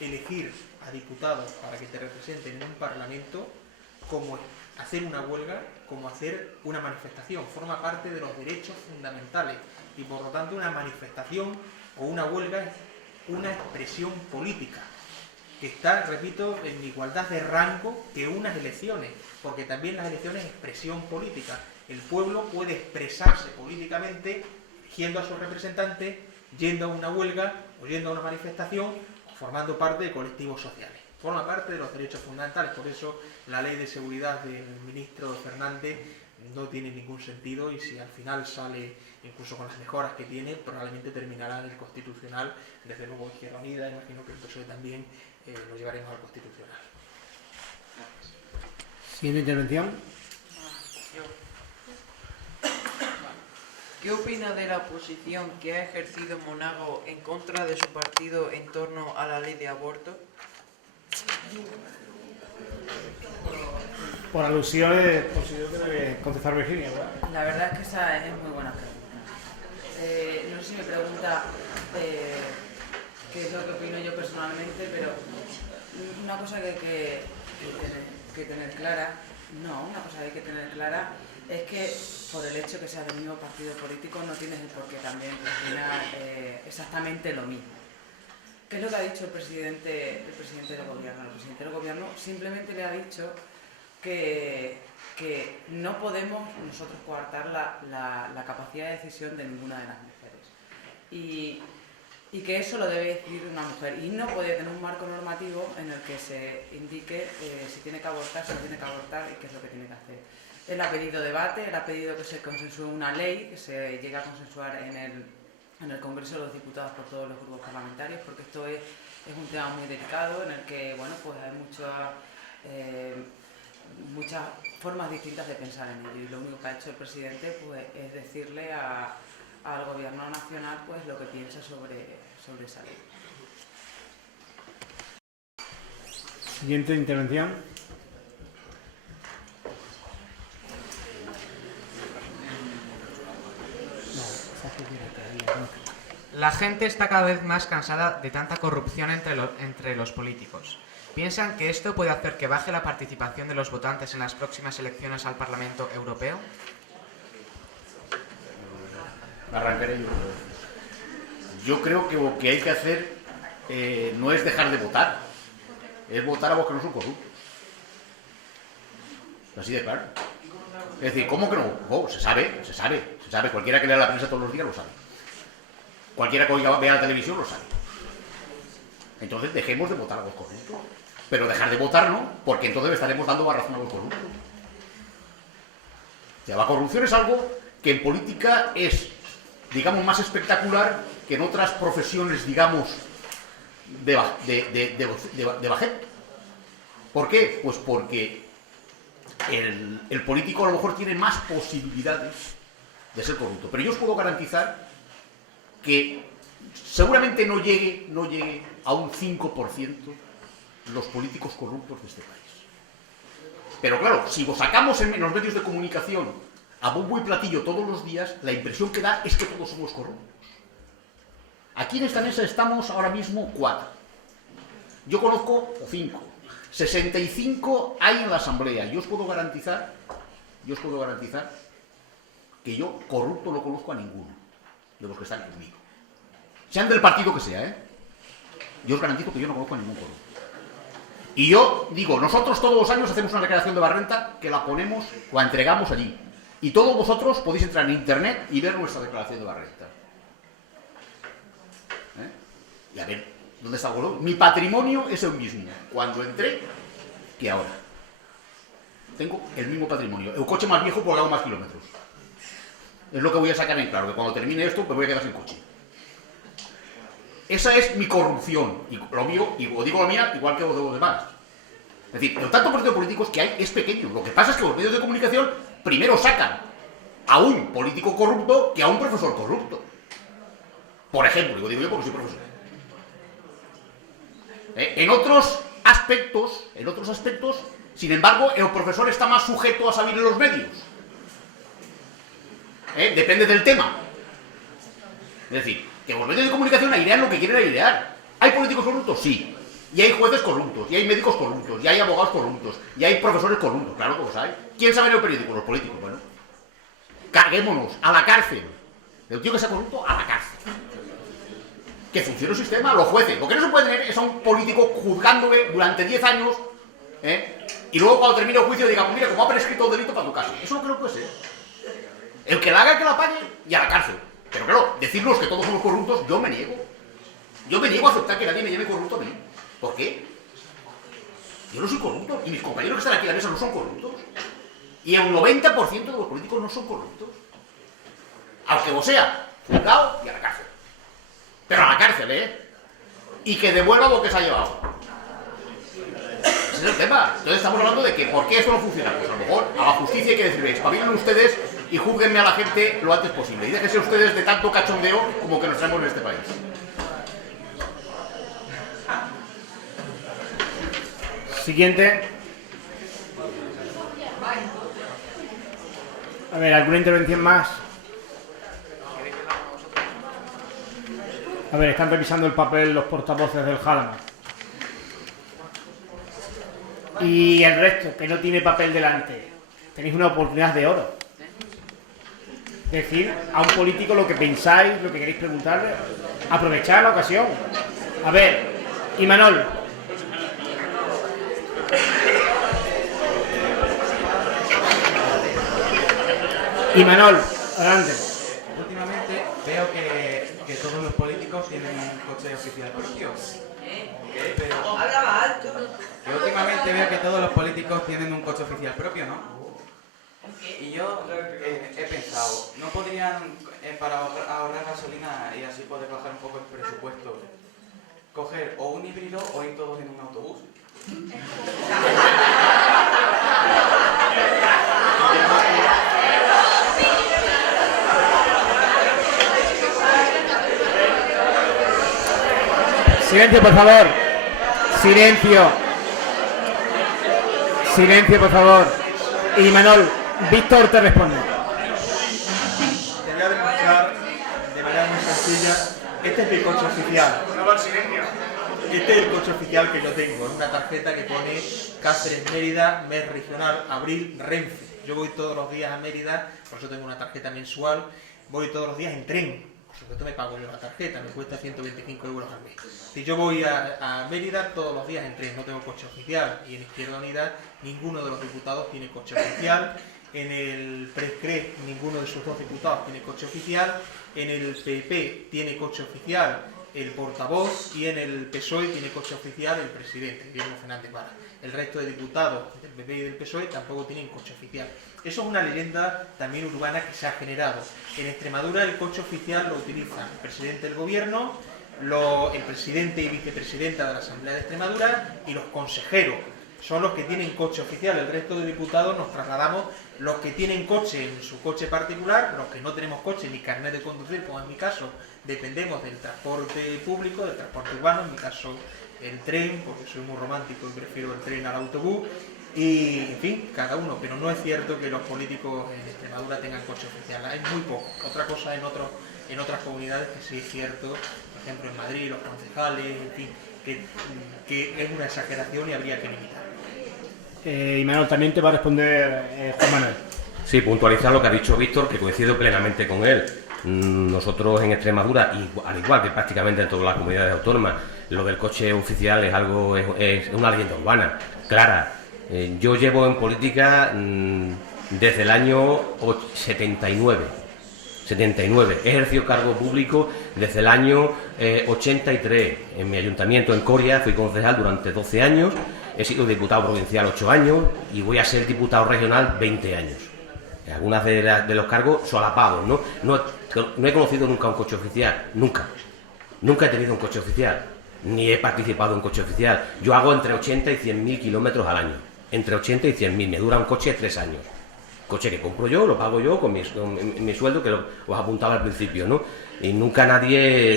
elegir a diputados para que te representen en un parlamento como hacer una huelga, como hacer una manifestación. Forma parte de los derechos fundamentales y por lo tanto una manifestación o una huelga es una expresión política que está, repito, en igualdad de rango que unas elecciones, porque también las elecciones es expresión política. El pueblo puede expresarse políticamente eligiendo a sus representantes, yendo a una huelga o yendo a una manifestación o formando parte de colectivos sociales. Forma parte de los derechos fundamentales, por eso la ley de seguridad del ministro Fernández no tiene ningún sentido y si al final sale, incluso con las mejoras que tiene, probablemente terminará en el Constitucional. Desde luego Izquierda Unida, imagino que el PSOE también lo llevaremos al Constitucional. Siguiente intervención. ¿Qué opina de la posición que ha ejercido Monago en contra de su partido en torno a la ley de aborto? Por alusiones, considero que debe contestar Virginia, ¿verdad? La verdad es que esa es muy buena pregunta. No sé si me pregunta qué es lo que opino yo personalmente, pero una cosa que hay que tener clara, es que por el hecho que seas del mismo partido político no tienes el por qué también opinar exactamente lo mismo. ¿Qué es lo que ha dicho el presidente del gobierno? El presidente del gobierno simplemente le ha dicho que no podemos nosotros coartar la capacidad de decisión de ninguna de las mujeres. Y que eso lo debe decidir una mujer. Y no puede tener un marco normativo en el que se indique si tiene que abortar, si no tiene que abortar y qué es lo que tiene que hacer. Él ha pedido debate, él ha pedido que se consensúe una ley, que se llegue a consensuar en el Congreso de los Diputados por todos los grupos parlamentarios, porque esto es un tema muy delicado en el que, bueno, pues hay muchas formas distintas de pensar en ello y lo único que ha hecho el presidente pues es decirle al gobierno nacional pues lo que piensa sobre esa ley. Siguiente intervención. La gente está cada vez más cansada de tanta corrupción entre los políticos. ¿Piensan que esto puede hacer que baje la participación de los votantes en las próximas elecciones al Parlamento Europeo? Arrancaré yo. Yo creo que lo que hay que hacer no es dejar de votar, es votar a los que no son corruptos. Así de claro. Es decir, ¿cómo que no? Oh, se sabe. Cualquiera que lea la prensa todos los días lo sabe. Cualquiera que vea la televisión lo sabe. Entonces dejemos de votar a los corruptos. Pero dejar de votar no, porque entonces estaremos dando más razón a los corruptos. O sea, la corrupción es algo que en política es, digamos, más espectacular que en otras profesiones, digamos, de bajete. ¿Por qué? Pues porque el político a lo mejor tiene más posibilidades de ser corrupto. Pero yo os puedo garantizar que seguramente no llegue a un 5% los políticos corruptos de este país. Pero claro, si lo sacamos en los medios de comunicación a bombo y platillo todos los días, la impresión que da es que todos somos corruptos. Aquí en esta mesa estamos ahora mismo 4. Yo conozco 5. 65 hay en la asamblea. Yo os puedo garantizar que yo corrupto no conozco a ninguno de los que están conmigo. Sean del partido que sea, ¿eh? Yo os garantizo que yo no conozco a ningún corrupto. Y yo digo, nosotros todos los años hacemos una declaración de la renta que la ponemos, la entregamos allí. Y todos vosotros podéis entrar en internet y ver nuestra declaración de la renta. Y a ver, ¿dónde está el valor? Mi patrimonio es el mismo cuando entré que ahora. Tengo el mismo patrimonio. El coche más viejo porque hago más kilómetros. Es lo que voy a sacar en claro, que cuando termine esto me voy a quedar sin coche. Esa es mi corrupción. Y lo mío, y os digo la mía, igual que lo de los demás. Es decir, el tanto partido de políticos que hay es pequeño. Lo que pasa es que los medios de comunicación primero sacan a un político corrupto que a un profesor corrupto. Por ejemplo, lo digo yo porque soy profesor. En otros aspectos, sin embargo, el profesor está más sujeto a salir en los medios. Depende del tema. Es decir, que los medios de comunicación airean lo que quieren airear. ¿Hay políticos corruptos? Sí. Y hay jueces corruptos, y hay médicos corruptos, y hay abogados corruptos, y hay profesores corruptos. Claro que los hay. ¿Quién sabe en el periódico? Los políticos. Bueno, carguémonos a la cárcel. El tío que sea corrupto, a la cárcel. Que funcione el sistema, los jueces. Lo que no se puede tener es a un político juzgándole durante 10 años, y luego cuando termine el juicio diga, pues mira, como ha prescrito el delito para tu casa. Eso es lo que no puede ser. El que la haga, que la pague y a la cárcel. Pero claro, decirnos que todos somos corruptos, yo me niego. Yo me niego a aceptar que nadie me llame corrupto a mí. ¿Por qué? Yo no soy corrupto, y mis compañeros que están aquí en la mesa no son corruptos. Y el 90% de los políticos no son corruptos. Aunque lo sea, juzgado y a la cárcel. Pero a la cárcel, Y que devuelva lo que se ha llevado. Ese es el tema. Entonces estamos hablando de que ¿por qué esto no funciona? Pues a lo mejor a la justicia hay que decirle, espabilen ustedes y júzguenme a la gente lo antes posible. Y déjense ustedes de tanto cachondeo como que nos traemos en este país. Siguiente. A ver, ¿alguna intervención más? A ver, están revisando el papel los portavoces del Jalama. Y el resto, que no tiene papel delante, tenéis una oportunidad de oro. Decir a un político lo que pensáis, lo que queréis preguntarle. Aprovechar la ocasión. A ver, Imanol. Imanol, adelante. Últimamente veo que todos los políticos tienen un coche oficial propio. Pero Habla alto. yo últimamente veo que todos los políticos tienen un coche oficial propio, ¿no? Y yo he pensado, ¿no podrían, para ahorrar gasolina y así poder bajar un poco el presupuesto, coger o un híbrido o ir todos en un autobús? Silencio, por favor. Silencio. Silencio, por favor. Imanol, Víctor te responde. Te voy a demostrar de manera muy sencilla Este es mi coche oficial. Este es el coche oficial que yo tengo. Es una tarjeta que pone Cáceres, Mérida, mes regional, abril, Renfe. Yo voy todos los días a Mérida, por eso tengo una tarjeta mensual. Voy todos los días en tren. Por supuesto me pago yo la tarjeta, me cuesta 125 euros al mes. Si yo voy a Mérida todos los días en tren, no tengo coche oficial. Y en Izquierda Unida ninguno de los diputados tiene coche oficial. En el PRESCRE ninguno de sus 2 diputados tiene coche oficial. En el PP tiene coche oficial el portavoz y en el PSOE tiene coche oficial el presidente, Guillermo Fernández Vara. El resto de diputados del PP y del PSOE tampoco tienen coche oficial. Eso es una leyenda también urbana que se ha generado. En Extremadura el coche oficial lo utilizan el presidente del gobierno, el presidente y vicepresidenta de la Asamblea de Extremadura y los consejeros. Son los que tienen coche oficial. El resto de diputados nos trasladamos, los que tienen coche en su coche particular, los que no tenemos coche ni carnet de conducir, como en mi caso, dependemos del transporte público, del transporte urbano, en mi caso el tren, porque soy muy romántico y prefiero el tren al autobús, y en fin, cada uno, pero no es cierto que los políticos en Extremadura tengan coche oficial, hay muy poco. Otra cosa en otras comunidades que sí es cierto, por ejemplo en Madrid, los concejales, en fin, que es una exageración y habría que limitar. Y Manuel, también te va a responder Juan Manuel. Sí, puntualizar lo que ha dicho Víctor, que coincido plenamente con él. Nosotros en Extremadura, al igual que prácticamente en todas las comunidades autónomas, lo del coche oficial es una leyenda urbana, clara. Yo llevo en política desde el año 79. He ejercido cargo público desde el año 83. En mi ayuntamiento en Coria fui concejal durante 12 años, he sido diputado provincial 8 años y voy a ser diputado regional 20 años. Algunas de los cargos solapados, ¿no? No he conocido nunca un coche oficial, nunca. Nunca he tenido un coche oficial, ni he participado en un coche oficial. Yo hago entre 80 y 100.000 kilómetros al año. Entre 80 y 100.000, me dura un coche 3 años. Coche que compro yo, lo pago yo con mi sueldo, que os apuntaba al principio, ¿no? Y nunca nadie,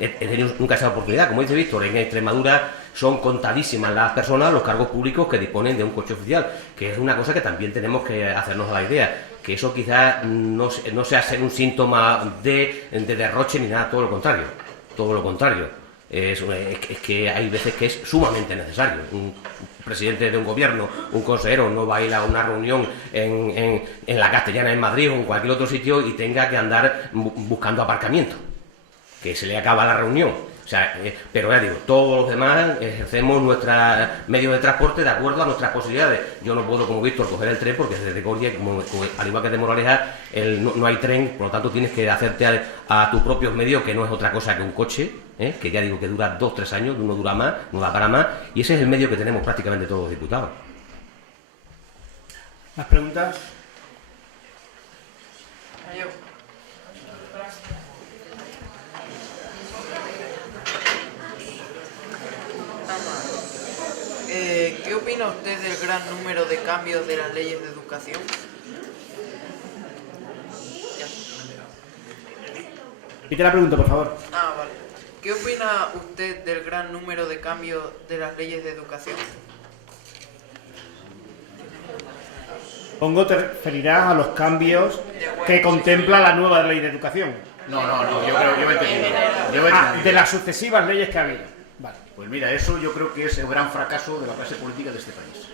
he tenido nunca esa oportunidad. Como dice Víctor, en Extremadura son contadísimas las personas, los cargos públicos que disponen de un coche oficial, que es una cosa que también tenemos que hacernos a la idea, que eso quizás no sea ser un síntoma de derroche ni nada, todo lo contrario, todo lo contrario. Es que hay veces que es sumamente necesario. Un presidente de un gobierno, un consejero, no va a ir a una reunión en la Castellana en Madrid o en cualquier otro sitio y tenga que andar buscando aparcamiento, que se le acaba la reunión. O sea, pero ya digo, todos los demás ejercemos nuestros medios de transporte de acuerdo a nuestras posibilidades. Yo no puedo, como Víctor, coger el tren porque desde Coria, al igual que de Moraleja, no hay tren, por lo tanto tienes que hacerte a tus propios medios, que no es otra cosa que un coche, que ya digo que dura 2-3 años, uno dura más, no da para más, y ese es el medio que tenemos prácticamente todos los diputados. ¿Más preguntas? ¿Qué opina usted del gran número de cambios de las leyes de educación? Repite la pregunta, por favor. Vale. ¿Qué opina usted del gran número de cambios de las leyes de educación? Pongo, te referirás a los cambios que contempla la nueva ley de educación. No, yo me he entendido. De las sucesivas leyes que ha habido. Vale. Pues mira, eso yo creo que es el gran fracaso de la clase política de este país.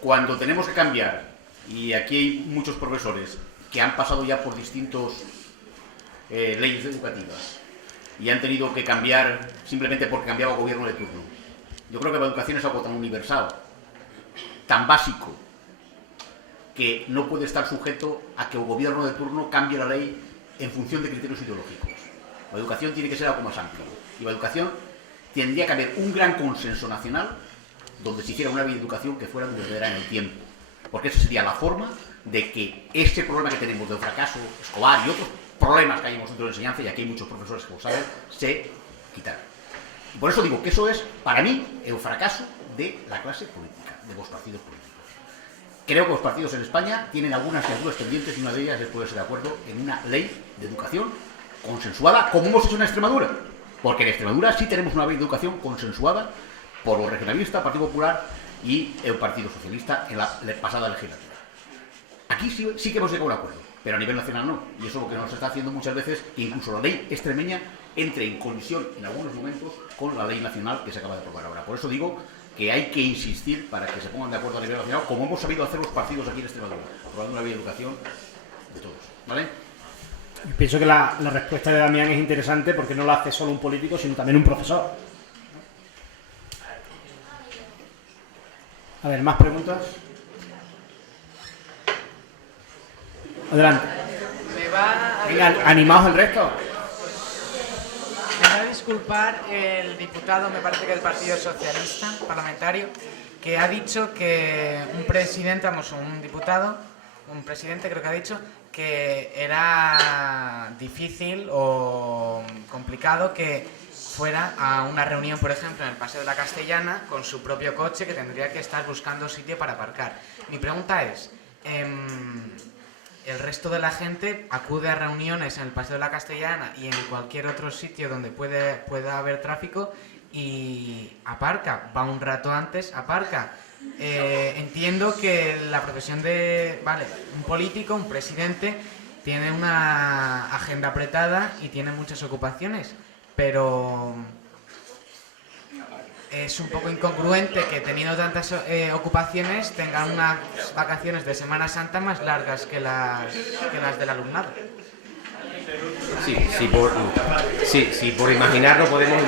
Cuando tenemos que cambiar, y aquí hay muchos profesores que han pasado ya por distintos leyes educativas y han tenido que cambiar simplemente porque cambiaba el gobierno de turno. Yo creo que la educación es algo tan universal, tan básico, que no puede estar sujeto a que el gobierno de turno cambie la ley en función de criterios ideológicos. La educación tiene que ser algo más amplio. Y la educación tendría que haber un gran consenso nacional donde se hiciera una ley de educación que fuera duradera en el tiempo. Porque esa sería la forma de que ese problema que tenemos del fracaso escolar y otros problemas que hay en los centros de enseñanza, y aquí hay muchos profesores que lo saben, se quitaran. Y por eso digo que eso es, para mí, el fracaso de la clase política, de los partidos políticos. Creo que los partidos en España tienen algunas asignaturas pendientes y una de ellas es ponerse de acuerdo en una ley de educación consensuada, como hemos hecho en Extremadura. Porque en Extremadura sí tenemos una ley de educación consensuada por los regionalistas, el Partido Popular y el Partido Socialista en la pasada legislatura. Aquí sí que hemos llegado a un acuerdo. pero a nivel nacional no. Y eso es lo que nos está haciendo muchas veces que incluso la ley extremeña entre en colisión en algunos momentos con la ley nacional que se acaba de aprobar ahora. Por eso digo que hay que insistir para que se pongan de acuerdo a nivel nacional, como hemos sabido hacer los partidos aquí en Extremadura, aprobando una ley de educación de todos. ¿Vale? Pienso que la respuesta de Damián es interesante porque no la hace solo un político, sino también un profesor. A ver, ¿más preguntas? Adelante. Venga, animaos el resto. Me va a disculpar el diputado, me parece que del Partido Socialista parlamentario, que ha dicho que un presidente, vamos, un diputado, un presidente creo que ha dicho, que era difícil o complicado que fuera a una reunión, por ejemplo, en el Paseo de la Castellana con su propio coche, que tendría que estar buscando sitio para aparcar. Mi pregunta es, ¿el resto de la gente acude a reuniones en el Paseo de la Castellana y en cualquier otro sitio donde pueda haber tráfico y aparca? Va un rato antes, aparca. Entiendo que la profesión de un político, un presidente, tiene una agenda apretada y tiene muchas ocupaciones, pero es un poco incongruente que teniendo tantas ocupaciones tengan unas vacaciones de Semana Santa más largas que las del alumnado. Sí, por imaginarnos podemos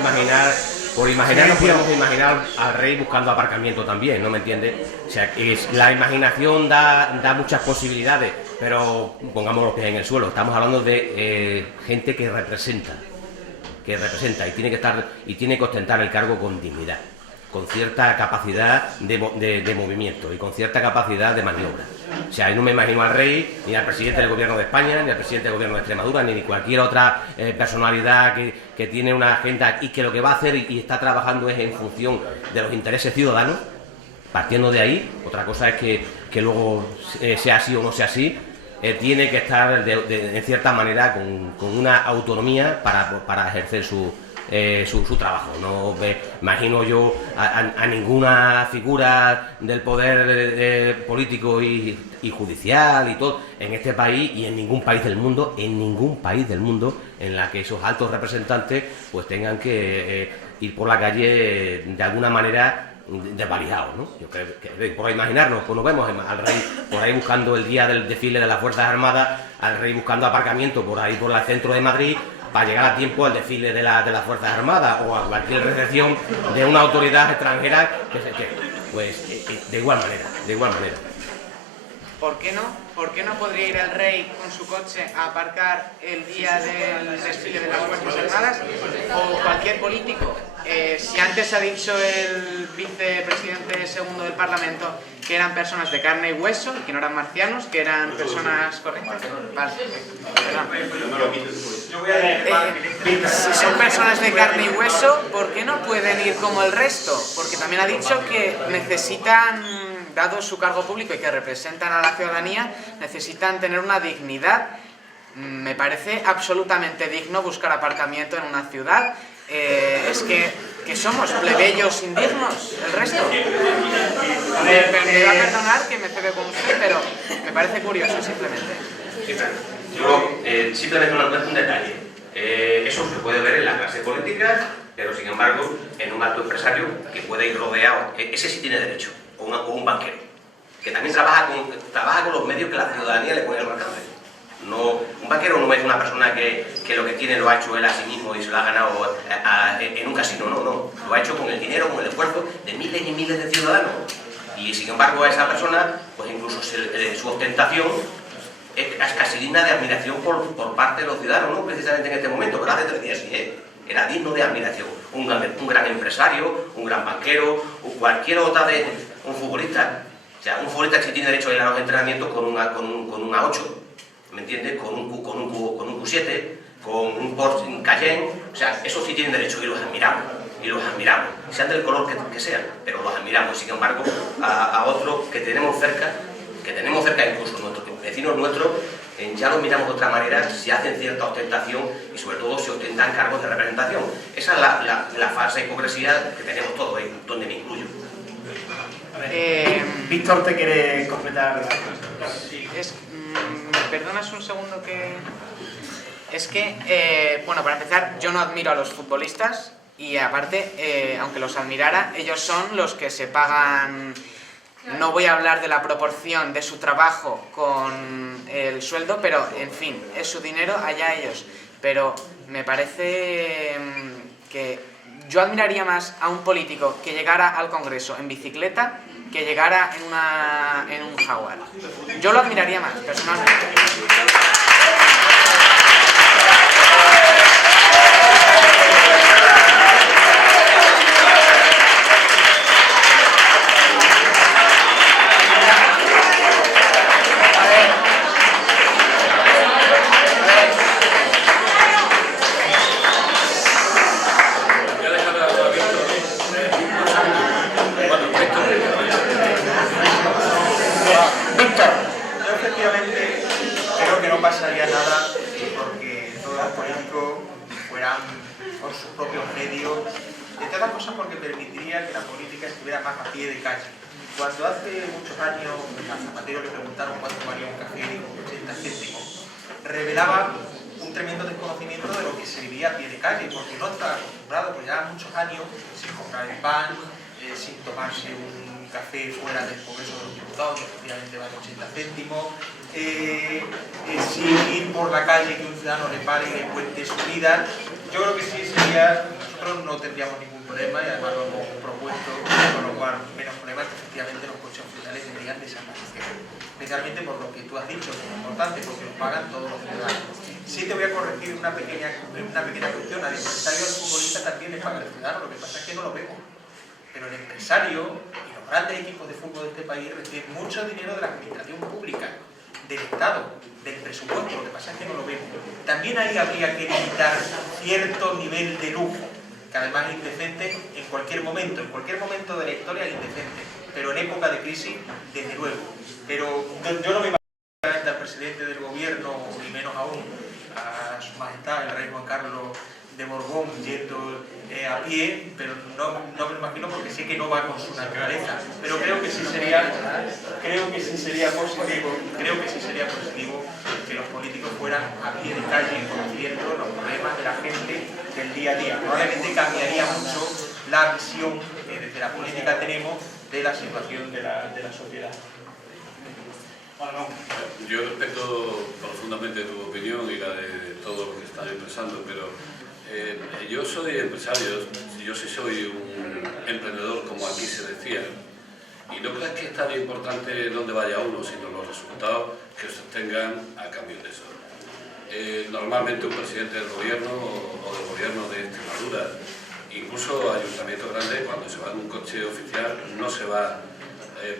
imaginar al rey buscando aparcamiento también, ¿no me entiendes? O sea, la imaginación da muchas posibilidades, pero pongamos los pies en el suelo. Estamos hablando de gente que representa y tiene que ostentar el cargo con dignidad, con cierta capacidad de movimiento y con cierta capacidad de maniobra. O sea, yo no me imagino al rey, ni al presidente del gobierno de España, ni al presidente del gobierno de Extremadura, ni cualquier otra personalidad que tiene una agenda y que lo que va a hacer y está trabajando es en función de los intereses ciudadanos. Partiendo de ahí, otra cosa es que luego sea así o no sea así, tiene que estar en cierta manera con una autonomía para ejercer su trabajo. No me imagino yo a ninguna figura del poder político y judicial y todo en este país y en ningún país del mundo en la que esos altos representantes pues tengan que ir por la calle de alguna manera desvalijados, ¿no? Yo creo que por imaginarnos, pues nos vemos al rey por ahí buscando el día del desfile de las Fuerzas Armadas, al rey buscando aparcamiento por ahí por el centro de Madrid para llegar a tiempo al desfile de las Fuerzas Armadas o a cualquier recepción de una autoridad extranjera, pues de igual manera. ¿Por qué no podría ir el rey con su coche a aparcar el día del desfile de las Fuerzas Armadas? O cualquier político. Si antes ha dicho el vicepresidente segundo del Parlamento que eran personas de carne y hueso, que no eran marcianos, que eran personas correctas. Vale. Si son personas de carne y hueso, ¿por qué no pueden ir como el resto? Porque también ha dicho que necesitan, dado su cargo público y que representan a la ciudadanía, necesitan tener una dignidad. Me parece absolutamente digno buscar aparcamiento en una ciudad. Es que somos plebeyos indignos, el resto. Me va a perdonar que me cebe con usted, pero me parece curioso simplemente. Yo, simplemente un detalle. Eso se puede ver en la clase política, pero sin embargo, en un alto empresario que puede ir rodeado, ese sí tiene derecho, o un banquero, que también trabaja con los medios que la ciudadanía le pone al alcance. No, un banquero no es una persona que lo que tiene lo ha hecho él a sí mismo y se lo ha ganado en un casino, no. Lo ha hecho con el dinero, con el esfuerzo de miles y miles de ciudadanos. Y sin embargo a esa persona, pues incluso su ostentación es casi digna de admiración por parte de los ciudadanos, no precisamente en este momento, pero hace 3 días sí, era digno de admiración. Un gran empresario, un gran banquero, o cualquier otra un futbolista. O sea, un futbolista que sí tiene derecho a ir a los entrenamientos con un A8. ¿Me entiendes? Con un Q7, con un Porsche Cayenne, o sea, eso sí tienen derecho y los admiramos, sean del color que sean, pero los admiramos. Sin embargo, a otros que tenemos cerca incluso nuestros vecinos nuestros, ya los miramos de otra manera, si hacen cierta ostentación y sobre todo si ostentan cargos de representación. Esa es la falsa hipocresía que tenemos todos, donde me incluyo. Víctor te quiere completar. perdonas un segundo que... Es que, bueno, para empezar, yo no admiro a los futbolistas y aparte, aunque los admirara, ellos son los que se pagan... No voy a hablar de la proporción de su trabajo con el sueldo, pero, en fin, es su dinero, allá ellos. Pero me parece que yo admiraría más a un político que llegara al Congreso en bicicleta que llegara en un Jaguar. Yo lo admiraría más, personalmente. Pasaría nada porque todos los políticos fueran por sus propios medios, entre otras cosas porque permitiría que la política estuviera más a pie de calle. Cuando hace muchos años a Zapatero le preguntaron cuánto valía un café, dijo 80 céntimos, revelaba un tremendo desconocimiento de lo que se vivía a pie de calle, porque no estaba acostumbrado, pues ya muchos años sin comprar el pan, sin tomarse un café fuera del Congreso de los Diputados, que efectivamente vale 80 céntimos, sin ir por la calle que un ciudadano le pare y le cuente su vida. Yo creo que sí sería, nosotros no tendríamos ningún problema y además lo hemos propuesto, con lo cual menos problemas, que efectivamente los coches oficiales deberían desaparecer. Especialmente por lo que tú has dicho, que es importante, porque lo pagan todos los ciudadanos. Sí te voy a corregir una pequeña cuestión, al empresario y al futbolista también le paga el ciudadano, lo que pasa es que no lo vemos. Pero el empresario y los grandes equipos de fútbol de este país reciben mucho dinero de la administración pública, del Estado, del presupuesto, lo que pasa es que no lo vemos. También ahí habría que limitar cierto nivel de lujo, que además es indecente en cualquier momento de la historia es indecente, pero en época de crisis, desde luego. Pero yo no me imagino al presidente del gobierno, ni menos aún a su majestad, el rey Juan Carlos de Borbón, yendo a pie, pero no me lo imagino porque sé que no va con su naturaleza. Pero creo que sí sería positivo que los políticos fueran a pie de calle conociendo los problemas de la gente del día a día. Probablemente cambiaría mucho la visión que desde la política tenemos de la situación de la sociedad. Yo respeto profundamente tu opinión y la de todos los que están expresando, pero yo soy empresario, yo sí soy un emprendedor, como aquí se decía, y no creo que es tan importante dónde vaya uno, sino los resultados que se obtengan a cambio de eso. Normalmente un presidente del gobierno o del gobierno de Extremadura, incluso ayuntamientos grandes, cuando se va en un coche oficial, no se va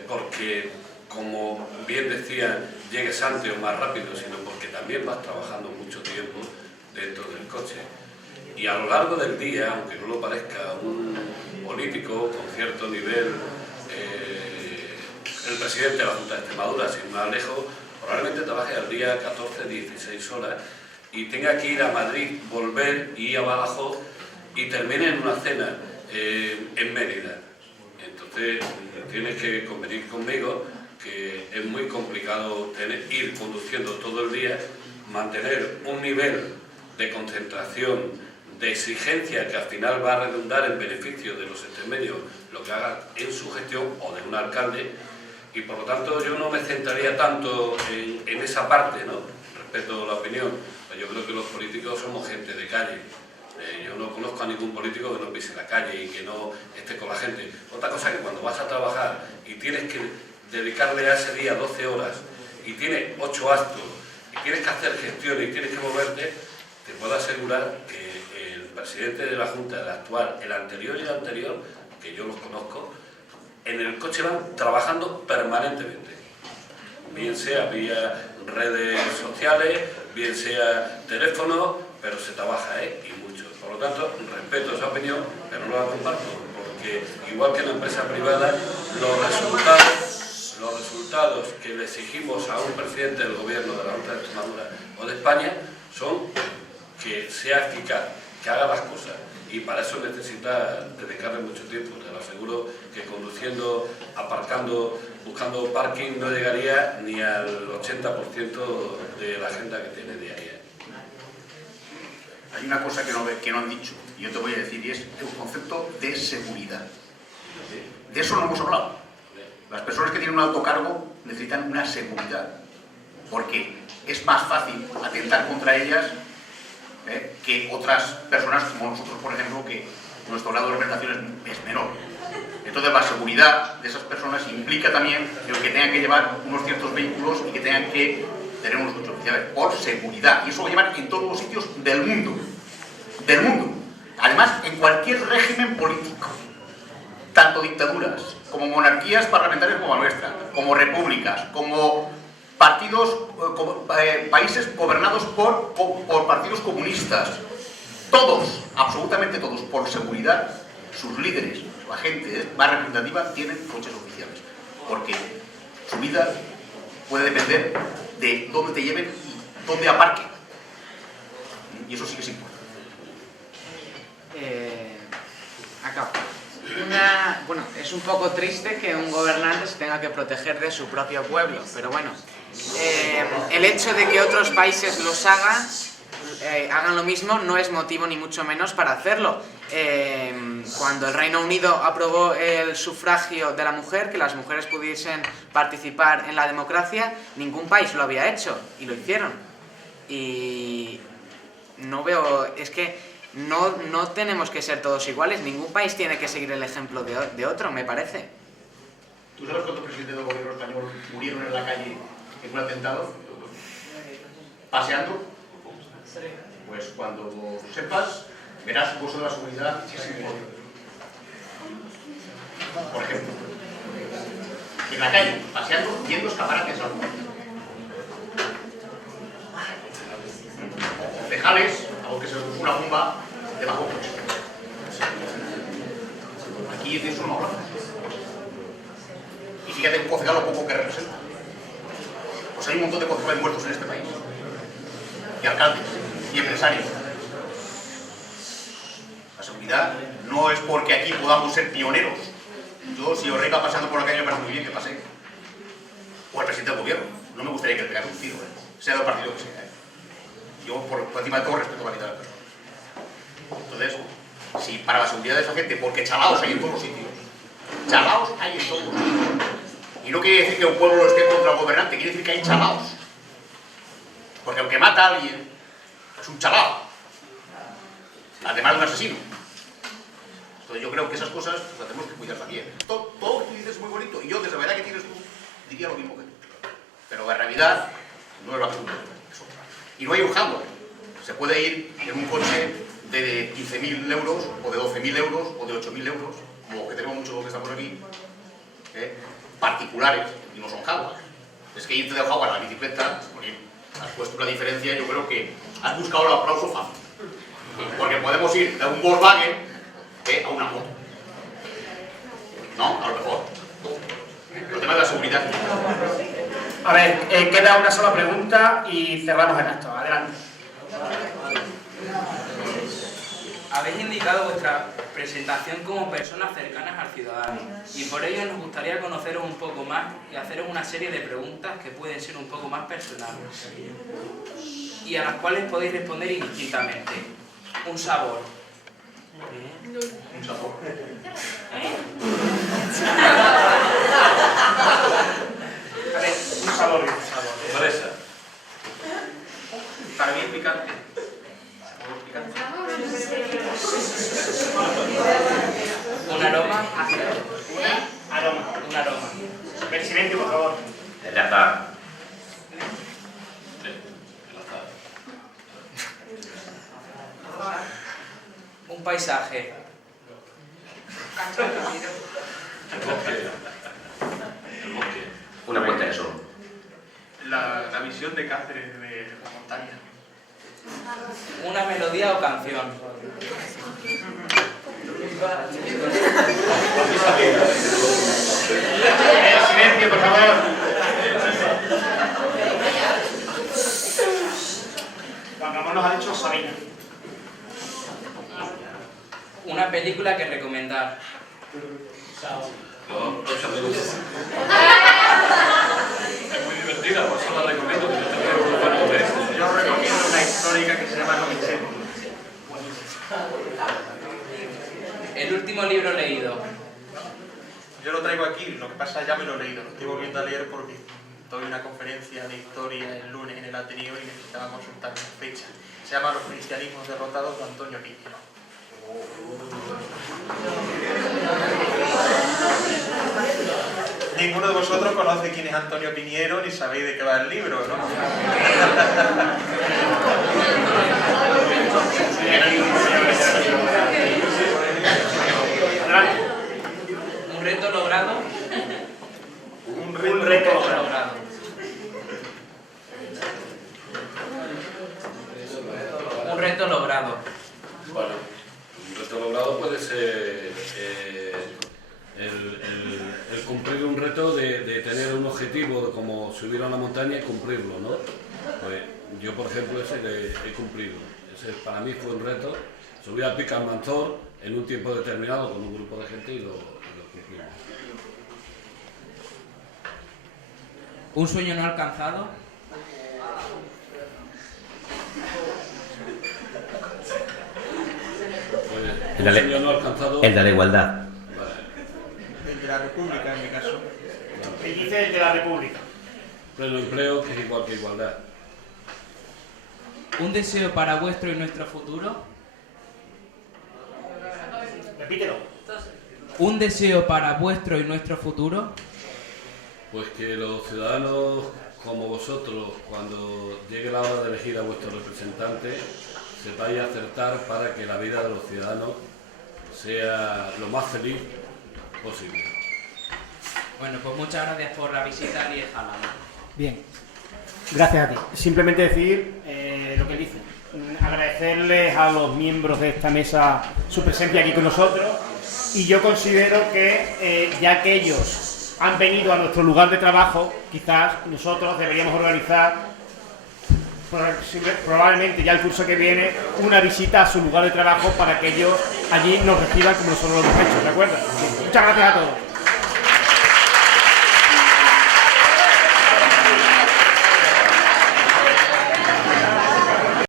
porque, como bien decían, llegues antes o más rápido, sino porque también vas trabajando mucho tiempo dentro del coche. Y a lo largo del día, aunque no lo parezca, un político con cierto nivel, el presidente de la Junta de Extremadura, sin más lejos, probablemente trabaje al día 14, 16 horas y tenga que ir a Madrid, volver y ir a Badajoz y termine en una cena en Mérida. Entonces, tienes que convenir conmigo que es muy complicado ir conduciendo todo el día, mantener un nivel de concentración, de exigencia que al final va a redundar en beneficio de los extremeños, lo que haga en su gestión o de un alcalde, y por lo tanto yo no me centraría tanto en esa parte, ¿no? Respeto la opinión, pues yo creo que los políticos somos gente de calle. Yo no conozco a ningún político que no pise la calle y que no esté con la gente. Otra cosa es que cuando vas a trabajar y tienes que dedicarle a ese día 12 horas y tienes 8 actos y tienes que hacer gestiones y tienes que moverte, te puedo asegurar que el presidente de la Junta, el actual, el anterior y el anterior, que yo los conozco, en el coche van trabajando permanentemente. Bien sea vía redes sociales, bien sea teléfono, pero se trabaja, y mucho. Por lo tanto, respeto esa opinión, pero no la comparto, porque igual que en la empresa privada, los resultados que le exigimos a un presidente del gobierno de la Junta de Extremadura o de España son que sea eficaz, que haga las cosas, y para eso necesita dedicarle mucho tiempo. Te lo aseguro que conduciendo, aparcando buscando parking no llegaría ni al 80% de la agenda que tiene diaria. Hay una cosa que no han dicho, y yo te voy a decir, y es el concepto de seguridad. De eso no hemos hablado. Las personas que tienen un alto cargo necesitan una seguridad, porque es más fácil atentar contra ellas que otras personas como nosotros, por ejemplo, que nuestro grado de organización es menor. Entonces la seguridad de esas personas implica también el que tengan que llevar unos ciertos vehículos y que tengan que tener unos coches oficiales por seguridad, y eso lo llevan en todos los sitios del mundo, además en cualquier régimen político, tanto dictaduras como monarquías parlamentarias como la nuestra, como repúblicas, como partidos, países gobernados por partidos comunistas, todos, absolutamente todos, por seguridad, sus líderes, la gente más representativa tienen coches oficiales, porque su vida puede depender de dónde te lleven y dónde aparquen. Y eso sí que es importante. Acabo. Bueno, es un poco triste que un gobernante se tenga que proteger de su propio pueblo, pero bueno, el hecho de que otros países los hagan lo mismo no es motivo ni mucho menos para hacerlo. Cuando el Reino Unido aprobó el sufragio de la mujer, que las mujeres pudiesen participar en la democracia, ningún país lo había hecho y lo hicieron. Y no veo, es que no tenemos que ser todos iguales, ningún país tiene que seguir el ejemplo de otro, me parece. ¿Tú sabes cuántos presidentes del gobierno español murieron en la calle en un atentado? ¿Paseando? Pues cuando sepas, verás el uso de la seguridad es importante. Por ejemplo, en la calle, paseando, viendo escaparates al mundo. Concejales, algo que se les puso una bomba debajo del coche. Aquí de eso no hablamos. Y fíjate un concejal lo poco que representa. Pues hay un montón de concejales muertos en este país. Y alcaldes, y empresarios. La seguridad no es porque aquí podamos ser pioneros. Yo, si Orrega pasando por la calle, me parece muy bien que pase. O el presidente del gobierno. No me gustaría que le pegara un tiro, sea del partido que sea. Yo, por encima de todo, respeto la vida de la persona. Entonces, si para la seguridad de esa gente, porque chalaos hay en todos los sitios. Chalaos hay en todos los sitios. Y no quiere decir que un pueblo esté contra el gobernante, quiere decir que hay chalaos. Porque aunque mata a alguien, es un chalao. Además de un asesino. Entonces yo creo que esas cosas pues, las tenemos que cuidar también. Todo lo que tú dices es muy bonito, y yo desde la edad que tienes tú diría lo mismo que tú. Pero la realidad no es la que tú dices, es otra. Y no hay un hardware. Se puede ir en un coche de 15.000 euros, o de 12.000 euros, o de 8.000 euros, como que tenemos muchos que estamos aquí, particulares, y no son hardware. Es que irte de hardware a la bicicleta, has puesto una diferencia, yo creo que has buscado el aplauso fácil. Porque podemos ir de un Volkswagen a una moto. ¿No? A lo mejor. El tema de la seguridad. A ver, queda una sola pregunta y cerramos el acto. Adelante. Habéis indicado vuestra presentación como personas cercanas al ciudadano y por ello nos gustaría conoceros un poco más y haceros una serie de preguntas que pueden ser un poco más personales y a las cuales podéis responder indistintamente. Un sabor. Un sabor. A ver, un sabor y un sabor. Fresa. Para mí es picante. Un aroma. Aroma. Un aroma. Ver, silencio, por favor. Ya está. Un paisaje. Una puesta de sol. La visión de Cáceres de la montaña. Una melodía o canción. Silencio, por favor. Juan Ramón nos ha dicho Sabina. Una película que recomendar. No, 8 minutos. doy una conferencia de historia el lunes en el Ateneo y necesitábamos juntar una fecha. Se llama Los cristianismos derrotados, de Antonio Piñero. Ninguno de vosotros conoce quién es Antonio Piñero ni sabéis de qué va el libro, ¿no? Un reto logrado. Un reto logrado. Un reto logrado. Bueno, un reto logrado puede ser el cumplir un reto de tener un objetivo como subir a una montaña y cumplirlo, ¿no? Pues yo, por ejemplo, ese que he cumplido. Ese para mí fue un reto. Subí al Pic Almanzor en un tiempo determinado con un grupo de gente y lo cumplimos. Un sueño no alcanzado. Pues, un sueño no alcanzado. El de la igualdad. Vale. El de la República, en mi caso. Él dice el de la República. Pleno empleo, que es igual que igualdad. Un deseo para vuestro y nuestro futuro. Repítelo. Un deseo para vuestro y nuestro futuro. Pues que los ciudadanos como vosotros, cuando llegue la hora de elegir a vuestro representante, sepáis acertar para que la vida de los ciudadanos sea lo más feliz posible. Bueno, pues muchas gracias por la visita y Jalama. Bien, gracias a ti. Simplemente decir lo que él dice. Agradecerles a los miembros de esta mesa su presencia aquí con nosotros, y yo considero que ya que ellos han venido a nuestro lugar de trabajo, quizás nosotros deberíamos organizar probablemente ya el curso que viene una visita a su lugar de trabajo para que ellos allí nos reciban como nosotros lo hemos hecho, ¿de acuerdo? Muchas gracias a todos.